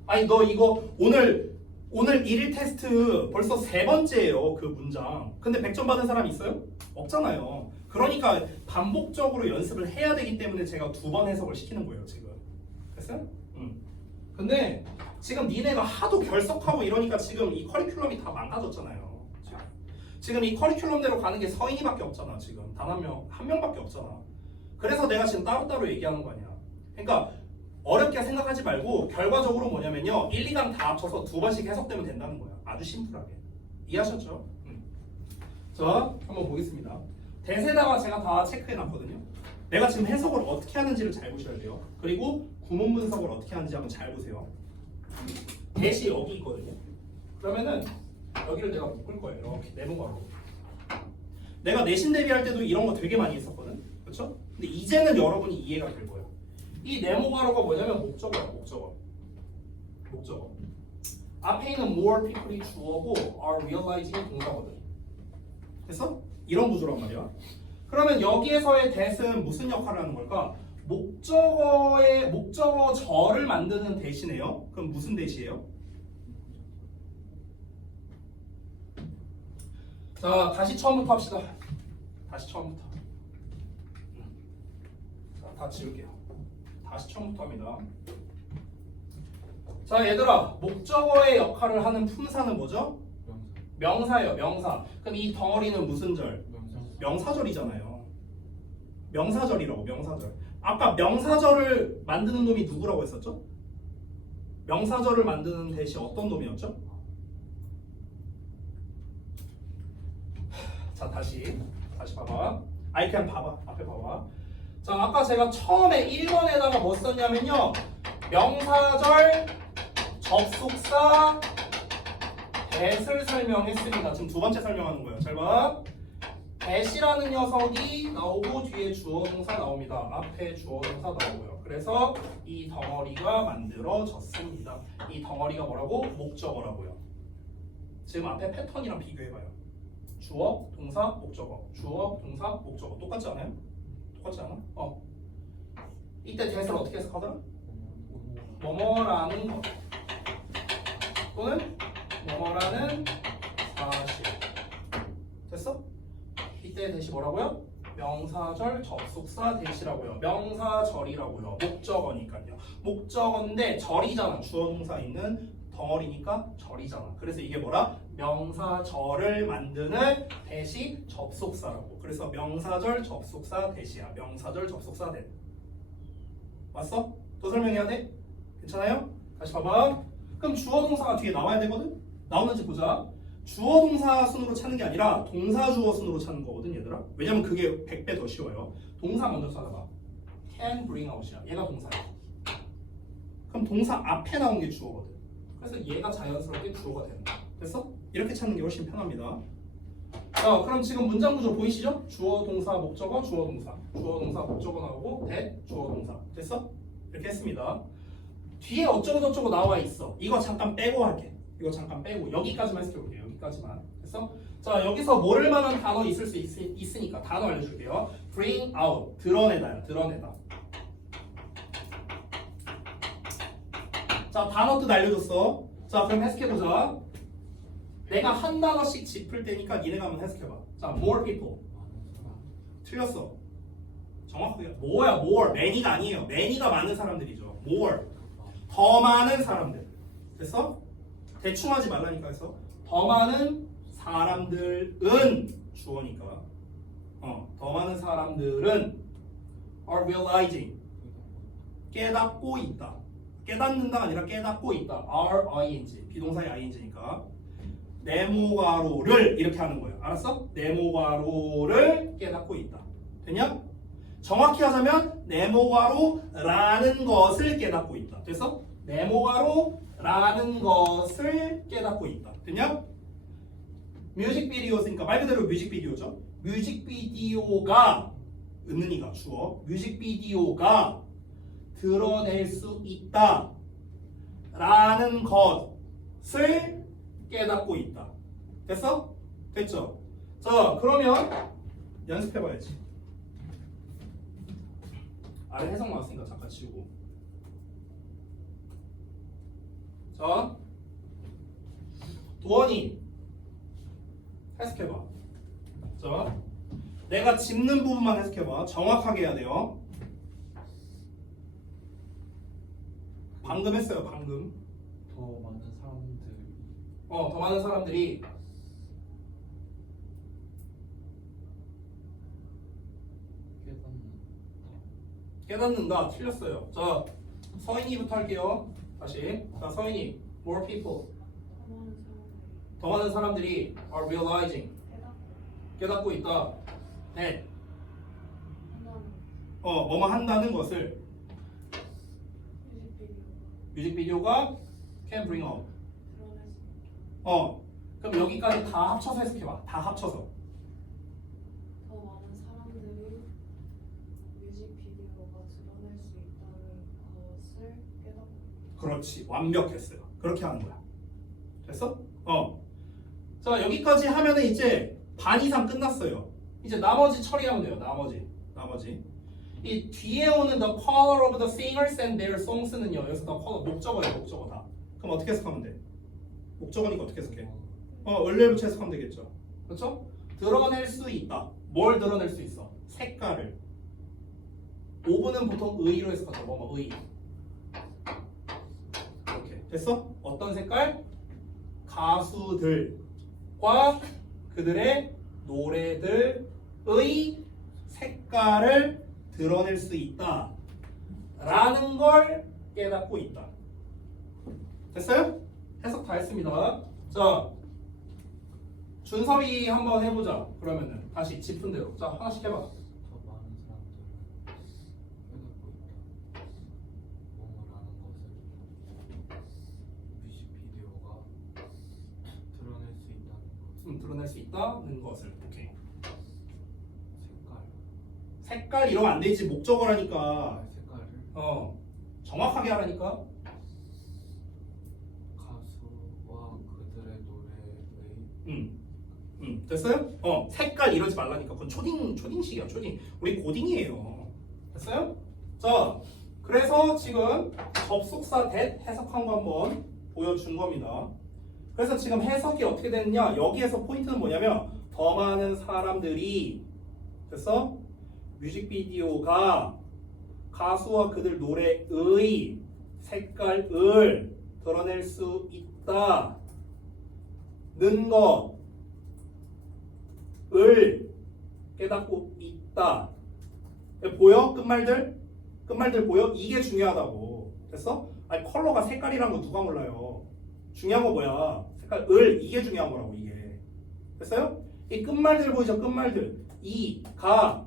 아니 너 이거 오늘 1일 테스트 벌써 세 번째예요. 그 문장. 근데 100점 받은 사람 있어요? 없잖아요. 그러니까 반복적으로 연습을 해야 되기 때문에 제가 두 번 해석을 시키는 거예요, 지금. 됐어요? 근데 지금 니네가 하도 결석하고 이러니까 지금 이 커리큘럼이 다 망가졌잖아요. 지금 이 커리큘럼대로 가는 게 서인이밖에 없잖아. 지금 단 한 명밖에 없잖아. 그래서 내가 지금 따로따로 얘기하는 거 아니야. 그러니까 어렵게 생각하지 말고 결과적으로 뭐냐면요. 1, 2강 다 합쳐서 두 번씩 해석되면 된다는 거야. 아주 심플하게. 이해하셨죠? 자, 한번 보겠습니다. 대세다가 제가 다 체크해놨거든요. 내가 지금 해석을 어떻게 하는지를 잘 보셔야 돼요. 그리고 구문 분석을 어떻게 하는지 한번 잘 보세요. 대시 여기 있거든요. 그러면은 여기를 내가 묶을 거예요. 이렇게 네모가로. 내가 내신 대비할 때도 이런 거 되게 많이 했었거든. 그렇죠? 근데 이제는 여러분이 이해가 될 거예요. 이 네모가로가 뭐냐면 목적어야, 목적어. 앞에 있는 more people이 주어고 are realizing이 동사거든. 됐어? 이런 구조란 말이야. 그러면 여기에서의 that은 무슨 역할을 하는 걸까? 목적어절을 만드는 대시네요. 그럼 무슨 대시예요? 자, 다시 처음부터 합시다. 다시 처음부터. 자, 다 지울게요. 다시 처음부터 합니다. 자, 얘들아, 목적어의 역할을 하는 품사는 뭐죠? 명사예요, 명사. 그럼 이 덩어리는 무슨 절? 명사절이잖아요. 명사절이라고, 명사절. 아까 명사절을 만드는 놈이 누구라고 했었죠? 명사절을 만드는 대시 어떤 놈이었죠? 자, 다시 봐봐. 아이 그냥 봐봐. 앞에 봐봐. 자, 아까 제가 처음에 1번에다가 뭐 썼냐면요. 명사절, 접속사, that을 설명했습니다. 지금 두 번째 설명하는 거예요. 잘 봐. that이라는 녀석이 나오고 뒤에 주어 동사 나옵니다. 앞에 주어 동사 나오고요. 그래서 이 덩어리가 만들어졌습니다. 이 덩어리가 뭐라고? 목적어라고요. 지금 앞에 패턴이랑 비교해봐요. 주어, 동사, 목적어. 주어, 동사, 목적어. 똑같지 않아요? 똑같지 않아? 이때 that을 어떻게 해석하더라? 뭐뭐라는 것 또는 뭐뭐라는 사실. 됐어? 이때 that이 뭐라고요? 명사절 접속사 that이라고요. 명사절이라고요. 목적어니까요. 목적어인데 절이잖아. 주어 동사 있는 덩어리니까 절이잖아. 그래서 이게 뭐라? 명사절을 만드는 that이 접속사라고. 그래서 명사절 접속사 that이야. 명사절 접속사 that. 왔어? 또 설명해야 돼? 괜찮아요? 다시 봐봐. 그럼 주어 동사가 뒤에 나와야 되거든? 나오는지 보자. 주어 동사 순으로 찾는 게 아니라 동사 주어 순으로 찾는 거거든, 얘들아. 왜냐면 그게 100배 더 쉬워요. 동사 먼저 찾아봐. can bring out이야. 얘가 동사야. 그럼 동사 앞에 나온 게 주어거든. 그래서 얘가 자연스럽게 주어가 되는 거야. 됐어? 이렇게 찾는 게 훨씬 편합니다. 자, 그럼 지금 문장 구조 보이시죠? 주어, 동사, 목적어, 주어, 동사. 주어, 동사, 목적어 나오고 주어, 동사. 됐어? 이렇게 했습니다. 뒤에 어쩌고저쩌고 나와 있어. 이거 잠깐 빼고 할게. 이거 잠깐 빼고 여기까지만 해석해볼게요. 여기까지만. 됐어? 자, 여기서 모를 만한 단어 있을 수 있으니까 단어 알려줄게요. bring out. 드러내다요. 드러내다. 자, 단어 뜻 알려줬어. 자, 그럼 해석해보자. 내가 한 단어씩 짚을 테니까 니네가 한번 해석해봐. 자, more people. 틀렸어. 정확하게. 뭐야, more. many가 아니에요. many가 많은 사람들이죠. more. 더 많은 사람들. 됐어? 대충 하지 말라니까 했어. 더 많은 사람들은 주어니까. 더 많은 사람들은 are realizing. 깨닫고 있다. 깨닫는다가 아니라 깨닫고 있다. R-I-N-G. 비동사의 ING니까. 네모가로를 이렇게 하는 거예요. 알았어? 네모가로를 깨닫고 있다. 됐냐? 정확히 하자면 네모가로라는 것을 깨닫고 있다. 됐어? 네모가로라는 것을 깨닫고 있다. 됐냐? 뮤직비디오니까 말 그대로 뮤직비디오죠. 뮤직비디오가 은은이가 주어. 뮤직비디오가 드러낼 수 있다 라는 것을 깨닫고 있다. 됐어? 됐죠? 자, 그러면 연습해봐야지. 아래 해석 나왔으니까 잠깐 지우고. 자, 도원이 해석해봐. 자, 내가 짚는 부분만 해석해봐. 정확하게 해야 돼요. 방금 했어요. 방금. 더 많은 사람들이 더 많은 사람들이 깨닫는다. 틀렸어요. 자, 서인이부터 할게요. 다시. 자, 서인이. More people. 더 많은 사람들이 are realizing. 깨닫고 있다. that. 뭐뭐 한다는 것을 뮤직비디오가 can bring out. 그럼 여기까지 다 합쳐서 해석해봐. 다 합쳐서. 더 많은 사람들이 뮤직비디오가 드러낼 수 있다는 것을 깨닫고 그렇지. 완벽했어요. 그렇게 하는 거야. 됐어? 자, 여기까지 하면은 이제 반 이상 끝났어요. 이제 나머지 처리하면 돼요. 나머지. 이 뒤에 오는 the color of the singers and their songs는요. 여기서 다 목적어예요. 목적어 다. 그럼 어떻게 해석하면 돼? 목적어니까 어떻게 해석해? 원래부터 해석하면 되겠죠. 그렇죠? 드러낼 수 있다. 뭘 드러낼 수 있어? 색깔을. 5분은 보통 의로 해석하죠. 의. 이렇게 됐어? 어떤 색깔? 가수들과 그들의 노래들의 색깔을 드러낼 수 있다 라는 걸 깨닫고 있다. 됐어요? 해석 다 했습니다. 자, 준섭이 한번 해보자. 그러면은 다시 짚은 대로. 자, 하나씩 해봐. 더 많은 사람들은 깨닫고 있다. 뭐뭐라는 것을 뮤직비디오가 드러낼 수 있다는 것. 드러낼 수 있다는 것을. 오케이. 색깔. 색깔 이러면 안 되지. 목적어라니까. 색깔을 정확하게 하라니까. 가수와 그들의 노래의 됐어요? 색깔 이러지 말라니까. 그건 초딩식이야. 초딩. 우리 고딩이에요. 됐어요? 자, 그래서 지금 접속사 that 해석한 거 한번 보여준 겁니다. 그래서 지금 해석이 어떻게 됐냐? 여기에서 포인트는 뭐냐면 더 많은 사람들이 됐어? 뮤직비디오가 가수와 그들 노래의 색깔을 드러낼 수 있다는 것을 깨닫고 있다. 보여? 끝말들? 끝말들 보여? 이게 중요하다고. 됐어? 아니 컬러가 색깔이란 거 누가 몰라요. 중요한 거 뭐야? 색깔을 이게 중요한 거라고 이게. 됐어요? 이 끝말들 보이죠? 끝말들. 이, 가,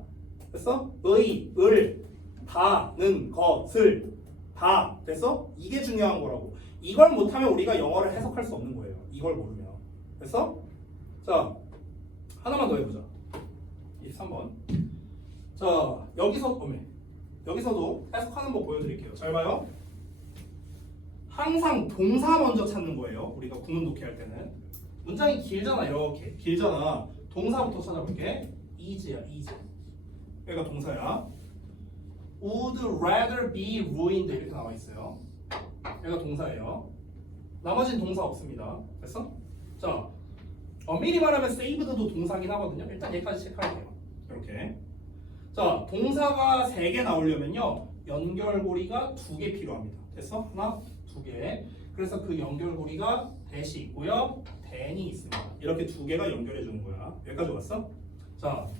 됐어? 의, 을, 다는 것을 다. 됐어? 이게 중요한 거라고. 이걸 못하면 우리가 영어를 해석할 수 없는 거예요. 이걸 모르면. 됐어? 자, 하나만 하나만 더 해보자. 23번. 자, 여기서도 해석하는 법 보여드릴게요. 잘 봐요. 항상 동사 먼저 찾는 거예요. 우리가 구문 독해할 때는. 문장이 길잖아, 이렇게. 길잖아. 동사부터 찾아볼게. is야, is. 여기가 동사야. would rather be ruined 이렇게 나와 있어요. 여기가 동사예요. 나머지는 동사 없습니다. 됐어? 자, 미리 말하면 saved도 동사긴 하거든요. 일단 여기까지 체크할게요. 이렇게. 자, 동사가 3개 나오려면요. 연결고리가 2개 필요합니다. 됐어? 하나, 2개. 그래서 그 연결고리가 대시 있고요. then이 있습니다. 이렇게 2개가 연결해 주는 거야. 여기까지 왔어? 자,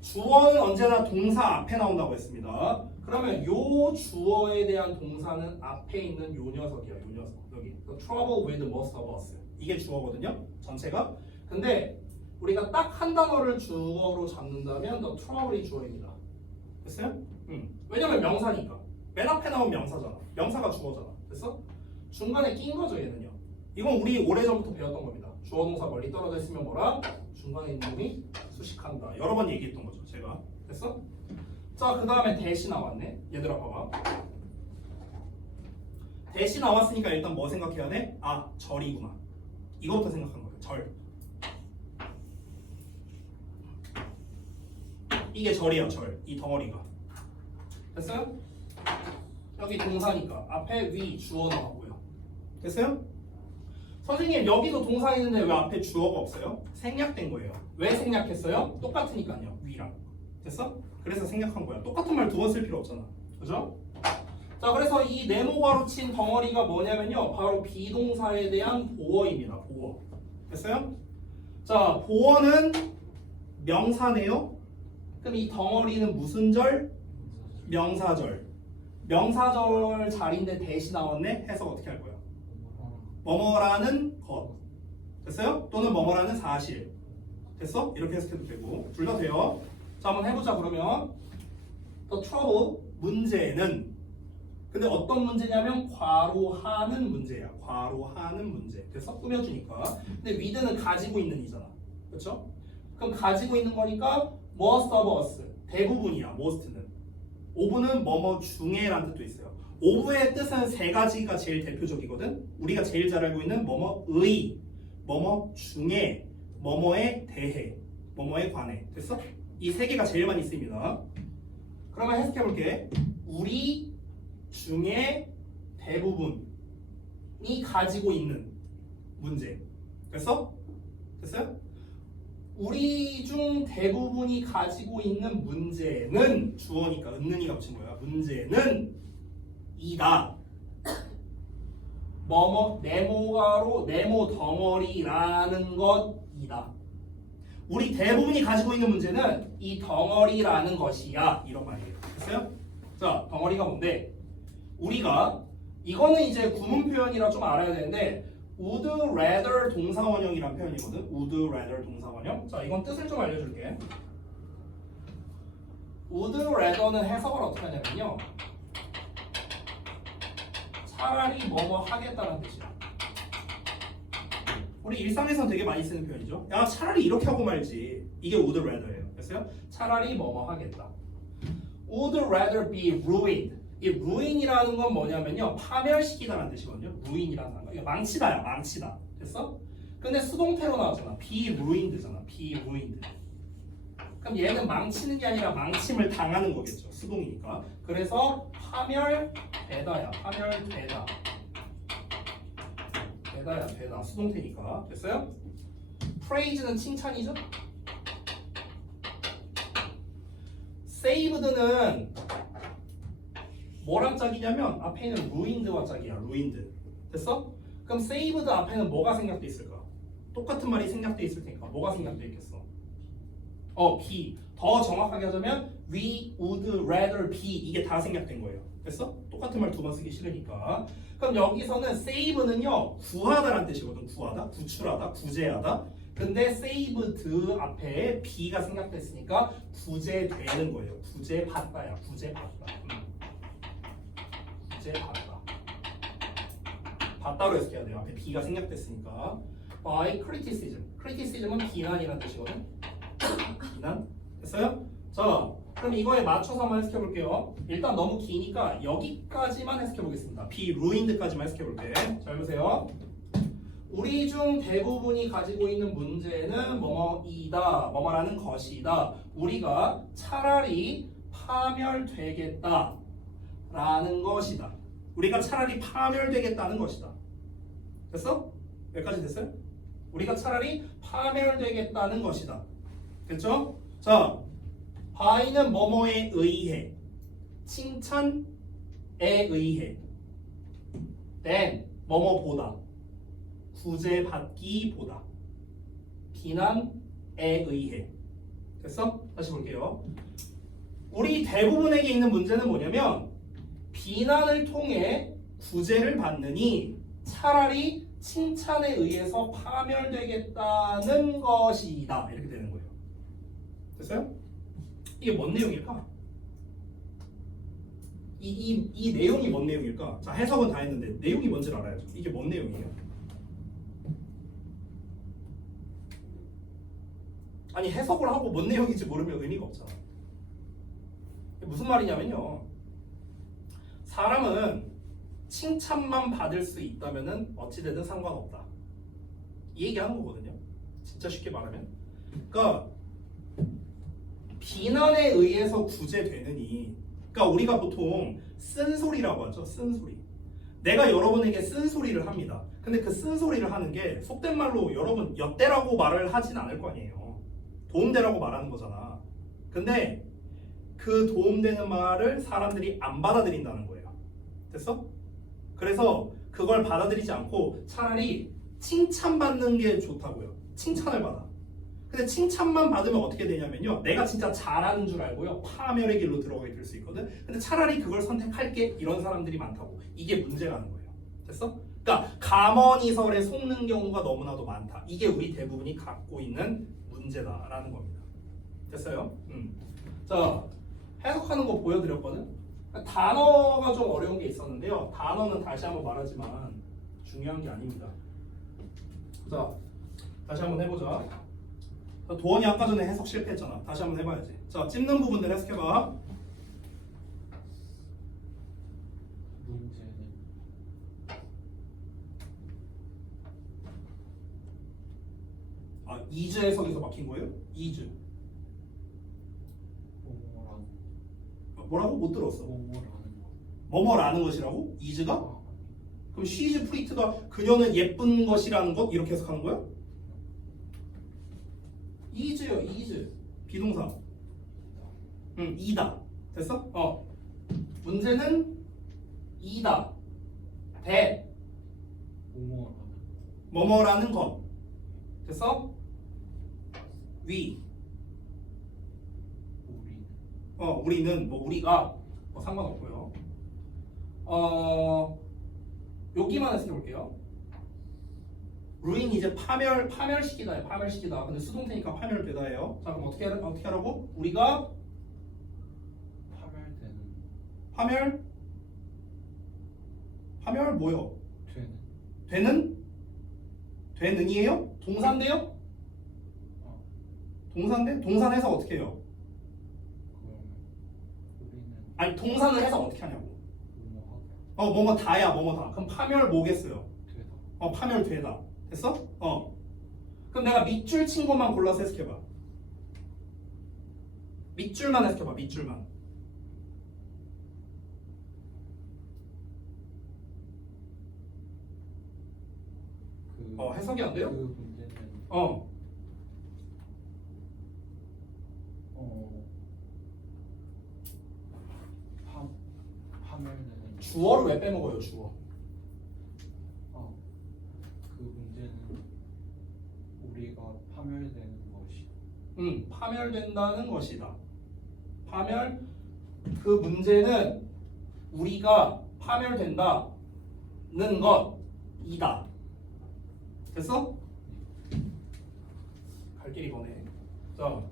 주어는 언제나 동사 앞에 나온다고 했습니다. 그러면 요 주어에 대한 동사는 앞에 있는 요 녀석이야. 요 녀석. 여기. The trouble with most of us. 이게 주어거든요. 전체가. 근데 우리가 딱 한 단어를 주어로 잡는다면 the trouble이 주어입니다. 됐어요? 왜냐면 명사니까. 맨 앞에 나온 명사잖아. 명사가 주어잖아. 됐어? 중간에 낀 거죠, 얘는요. 이건 우리 오래전부터 배웠던 겁니다. 주어 동사 멀리 떨어져 있으면 뭐라? 중간에 있는 놈이 수식한다. 여러 번 얘기했던 거죠, 제가. 됐어? 자, 그 다음에 대시 나왔네. 얘들아 봐봐. 대시 나왔으니까 일단 뭐 생각해야 돼? 아, 절이구나. 이거부터 생각하는 거예요. 절. 이게 절이야, 절. 이 덩어리가. 됐어요? 여기 동사니까 앞에 위 주어 나왔고요. 됐어요? 선생님 여기도 동사 있는데 왜 앞에 주어가 없어요? 생략된 거예요. 왜 생략했어요? 똑같으니까요. 위랑. 됐어? 그래서 생략한 거야. 똑같은 말 2번 쓸 필요 없잖아. 그죠? 자, 그래서 이 네모가로 친 덩어리가 뭐냐면요. 바로 비동사에 대한 보어입니다. 보어. 됐어요? 자, 보어는 명사네요. 그럼 이 덩어리는 무슨 절? 명사절. 명사절 자리인데 대시 나왔네? 해석 어떻게 할 거야? 뭐뭐라는 것. 됐어요? 또는 뭐뭐라는 사실. 됐어? 이렇게 해석해도 되고. 둘 다 돼요. 자, 한번 해보자. 그러면 The trouble, 문제는. 근데 어떤 문제냐면 괄호하는 문제야. 괄호하는 문제. 됐어? 꾸며주니까. 근데 with는 가지고 있는 이잖아. 그렇죠? 그럼 가지고 있는 거니까 most of us. 대부분이야. most는. of는 뭐뭐 중에라는 뜻도 있어요. of의 뜻은 3가지가 제일 대표적이거든. 우리가 제일 잘 알고 있는 뭐뭐의, 뭐뭐 중에, 뭐뭐에 대해, 뭐뭐에 관해. 됐어? 이 3개가 제일 많이 쓰입니다. 그러면 해석해 볼게. 우리 중에 대부분이 가지고 있는 문제. 됐어? 됐어요? 우리 중 대부분이 가지고 있는 문제는 주어니까 은는이가 붙인 거야. 문제는 이다. 뭐뭐 네모가로 네모 덩어리라는 것이다. 우리 대부분이 가지고 있는 문제는 이 덩어리라는 것이야. 이런 말이에요. 됐어요? 자, 덩어리가 뭔데? 우리가 이거는 이제 구문 표현이라 좀 알아야 되는데 would rather 동사원형이란 표현이거든. would rather 동사원형. 자, 이건 뜻을 좀 알려줄게. would rather는 해석을 어떻게 하냐면요. 차라리 뭐뭐 하겠다는 뜻이야. 우리 일상에서 되게 많이 쓰는 표현이죠. 야, 차라리 이렇게 하고 말지. 이게 would rather예요. 됐어요? 차라리 뭐뭐 하겠다. would rather be ruined. 이 ruin이라는 건 뭐냐면요. 파멸시키다라는 뜻이거든요. ruin이라는 단어. 이거 망치다야, 망치다. 됐어? 근데 수동태로 나왔잖아. be ruined잖아. be ruined. 그럼 얘는 망치는 게 아니라 망침을 당하는 거겠죠. 수동이니까. 그래서 파멸되다야. 파멸되다. 되다야, 되다. 수동태니까. 됐어요? praise는 칭찬이죠? saved는 뭐랑 짝이냐면 앞에 있는 ruined와 짝이야. ruined. 됐어? 그럼 saved 앞에는 뭐가 생략돼 있을까? 똑같은 말이 생략돼 있을 테니까 뭐가 생략돼 있겠어? be. 더 정확하게 하자면 we would rather be. 이게 다 생략된 거예요. 됐어? 똑같은 말 2번 쓰기 싫으니까. 그럼 여기서는 save는요 구하다라는 뜻이거든. 구하다, 구출하다, 구제하다. 근데 saved 앞에 be가 생략됐으니까 구제되는 거예요. 구제받다야. 구제받다. 구제받다. 받다로 해석해야 돼요. 앞에 be가 생략됐으니까. by criticism. criticism은 비난이라는 뜻이거든. 비난 됐어요? 자, 그럼 이거에 맞춰서 한번 해석해 볼게요. 일단 너무 기니까 여기까지만 해석해 보겠습니다. be ruined까지만 해석해 볼게. 잘 보세요. 우리 중 대부분이 가지고 있는 문제는 뭐뭐이다, 뭐뭐라는 것이다. 우리가 차라리 파멸되겠다 라는 것이다. 우리가 차라리 파멸되겠다는 것이다. 됐어? 여기까지 됐어요? 우리가 차라리 파멸되겠다는 것이다. 됐죠? 자, by는 뭐뭐에 의해, 칭찬에 의해, then 뭐뭐보다, 구제받기보다, 비난에 의해. 됐어? 다시 볼게요. 우리 대부분에게 있는 문제는 뭐냐면 비난을 통해 구제를 받느니 차라리 칭찬에 의해서 파멸되겠다는 것이다. 이렇게 되는 거예요. 됐어요? 이게 뭔 내용일까? 이 내용이 뭔 내용일까? 자, 해석은 다 했는데 내용이 뭔지를 알아야죠. 이게 뭔 내용이에요? 아니, 해석을 하고 뭔 내용인지 모르면 의미가 없잖아. 무슨 말이냐면요, 사람은 칭찬만 받을 수 있다면은 어찌되든 상관없다, 이 얘기하는 거거든요. 진짜 쉽게 말하면. 그러니까 비난에 의해서 구제되느니, 그러니까 우리가 보통 쓴소리라고 하죠. 쓴소리. 내가 여러분에게 쓴소리를 합니다. 근데 그 쓴소리를 하는 게 속된 말로 여러분 엿대라고 말을 하진 않을 거 아니에요. 도움되라고 말하는 거잖아. 근데 그 도움되는 말을 사람들이 안 받아들인다는 거예요. 됐어? 그래서 그걸 받아들이지 않고 차라리 칭찬받는 게 좋다고요. 칭찬을 받아. 근데 칭찬만 받으면 어떻게 되냐면요, 내가 진짜 잘하는 줄 알고요, 파멸의 길로 들어가게 될 수 있거든. 근데 차라리 그걸 선택할게, 이런 사람들이 많다고. 이게 문제라는 거예요. 됐어? 그러니까 감언이설에 속는 경우가 너무나도 많다. 이게 우리 대부분이 갖고 있는 문제다라는 겁니다. 됐어요? 자, 해석하는 거 보여드렸거든. 단어가 좀 어려운 게 있었는데요. 단어는 다시 한번 말하지만 중요한 게 아닙니다. 자, 다시 한번 해보자. 도원이 아까 전에 해석 실패했잖아. 다시 한번 해봐야지. 자, 찝는 부분들 해석해봐. 문제는 아, 이즈 해석에서 막힌 거예요? 이즈. 뭐라고? 못 들었어. 뭐뭐라는 거. 뭐뭐라는 것이라고? 이즈가? 아, 그럼 she's pretty가 그녀는 예쁜 것이라는 것? 이렇게 해석하는 거야? is요, is. 비동사. 이다. 됐어? 문제는 이다. that. 뭐뭐라는 뭐뭐라는 것. 됐어? we. 우리는 뭐 우리가 뭐 상관없고요. 여기만 해서 볼게요. ruin 이제 파멸시키다예요. 파멸시키다. 근데 수동태니까 파멸되다예요. 자, 그럼 어떻게 하라고? 우리가 파멸되는 파멸 뭐요? 되는 되는이에요? 동사인데요? 동사인데? 동사는 해석 어떻게 해요? 그러면 우리는 아니, 동사는 해석 어떻게 하냐고. 뭐뭐하게 뭐뭐 다야, 뭐뭐 다. 그럼 파멸 뭐겠어요? 되다. 파멸 되다. 됐어? 그럼 내가 밑줄 친 것만 골라서 해석해봐. 밑줄만 해석해봐. 밑줄만. 해석이 안 돼요? 그 문제는 파멸되는 주어를 왜 빼먹어요? 주어. 그 문제는 우리가 파멸되는 것이 파멸된다는 것이다. 그 문제는 우리가 파멸된다는 것이다. 됐어? 갈 길이 거네. 자,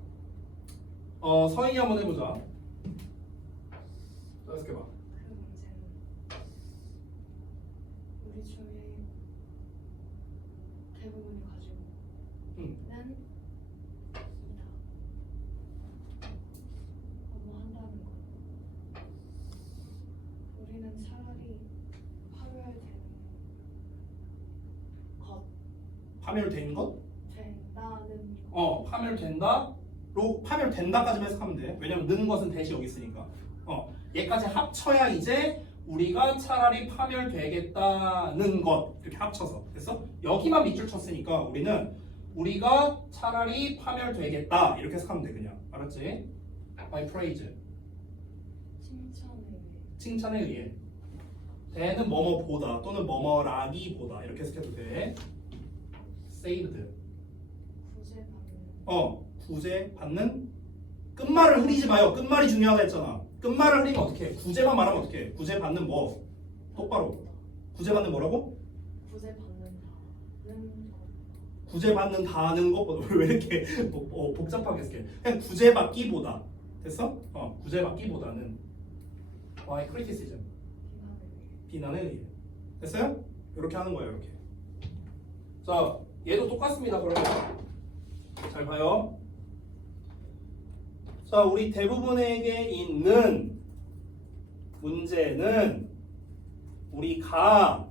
서인이 한번 해보자. 해석해봐. 그 문제는 우리 중에 대부분이 가지고 있는 이다. 파멸된 것? 된다는 파멸된다로 파멸된다까지만 해석하면 돼. 왜냐면 는 것은 대시 여기 있으니까. 얘까지 합쳐야 이제 우리가 차라리 파멸되겠다는 것 이렇게 합쳐서 됐어? 여기만 밑줄 쳤으니까 우리는 우리가 차라리 파멸되겠다 이렇게 해석하면 돼 그냥. 알았지? by praise. 칭찬에 의해. 대는 뭐뭐보다 또는 뭐뭐라기보다 이렇게 해석해도 돼. saved. 구제받는 끝말을 흐리지 마요. 끝말이 중요하다 했잖아. 끝말을 흐리면 어떻게 해? 구제만 말하면 어떻게 해? 구제받는 뭐? 똑바로. 구제받는 뭐라고? 구제받는다는 것보다 왜 이렇게 복잡하게 해석해? 그냥 구제받기보다. 됐어? 구제받기보다는 by criticism. 비난에 의해. 됐어요? 이렇게 하는 거예요. 이렇게. 자, 얘도 똑같습니다. 그러면 잘 봐요. 자, 우리 대부분에게 있는 문제는 우리가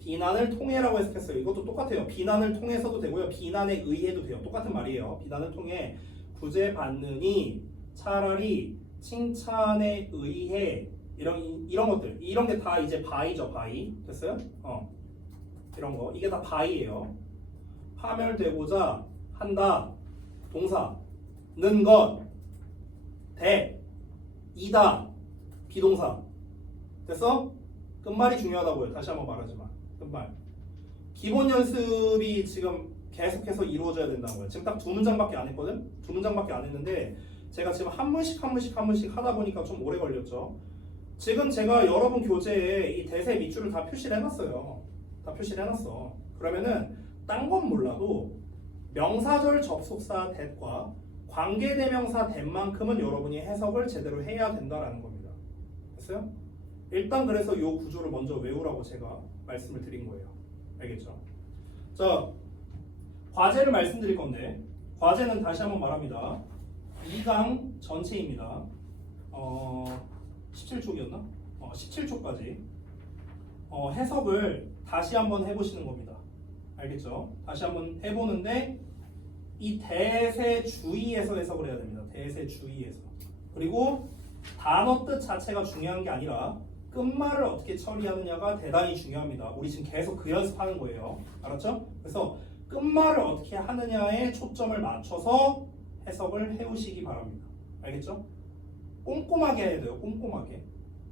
비난을 통해라고 해석했어요. 이것도 똑같아요. 비난을 통해서도 되고요. 비난에 의해도 돼요. 똑같은 말이에요. 비난을 통해 구제받느니 차라리 칭찬에 의해 이런 것들 이런 게 다 이제 바이죠. 바이 됐어요? 이런 거 이게 다 바이예요. 파멸되고자 한다. 동사 는 것 대 이다 비동사 됐어? 끝말이 중요하다고요. 다시 한번 말하지만 끝말 기본 연습이 지금 계속해서 이루어져야 된다는 거예요. 지금 딱 두 문장밖에 안 했거든? 두 문장밖에 안 했는데 제가 지금 한 문씩 하다 보니까 좀 오래 걸렸죠. 지금 제가 여러분 교재에 이 대세 밑줄을 다 표시를 해놨어요. 다 표시를 해놨어. 그러면은 딴 건 몰라도 명사절 접속사 that과 관계대명사 that만큼은 여러분이 해석을 제대로 해야 된다라는 겁니다. 됐어요? 일단 그래서 이 구조를 먼저 외우라고 제가 말씀을 드린 거예요. 알겠죠? 자, 과제를 말씀드릴 건데 과제는 다시 한번 말합니다. 2강 전체입니다. 17쪽이었나? 17쪽까지 해석을 다시 한번 해보시는 겁니다. 알겠죠? 다시 한번 해보는데 이 대세 주의에서 해석을 해야 됩니다. 대세 주의에서. 그리고 단어 뜻 자체가 중요한 게 아니라 끝말을 어떻게 처리하느냐가 대단히 중요합니다. 우리 지금 계속 그 연습하는 거예요. 알았죠? 그래서 끝말을 어떻게 하느냐에 초점을 맞춰서 해석을 해오시기 바랍니다. 알겠죠? 꼼꼼하게 해야 돼요. 꼼꼼하게.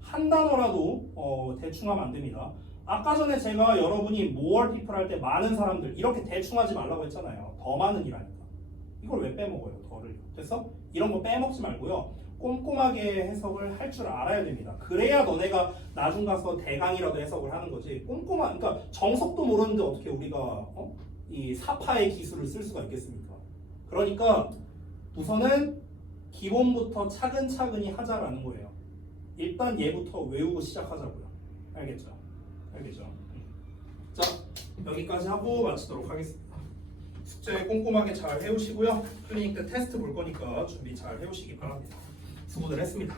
한 단어라도 대충 하면 안 됩니다. 아까 전에 제가 여러분이 more people 할 때 많은 사람들 이렇게 대충 하지 말라고 했잖아요. 더 많은 이라니까. 이걸 왜 빼먹어요? 더를. 됐어? 이런 거 빼먹지 말고요. 꼼꼼하게 해석을 할 줄 알아야 됩니다. 그래야 너네가 나중 가서 대강이라도 해석을 하는 거지. 그러니까 정석도 모르는데 어떻게 우리가 이 사파의 기술을 쓸 수가 있겠습니까? 그러니까 우선은 기본부터 차근차근히 하자라는 거예요. 일단 얘부터 외우고 시작하자고요. 알겠죠? 알겠죠? 자, 여기까지 하고 마치도록 하겠습니다. 숙제 꼼꼼하게 잘 해오시고요. 클리닉 때 테스트 볼 거니까 준비 잘 해오시기 바랍니다. 수고들 했습니다.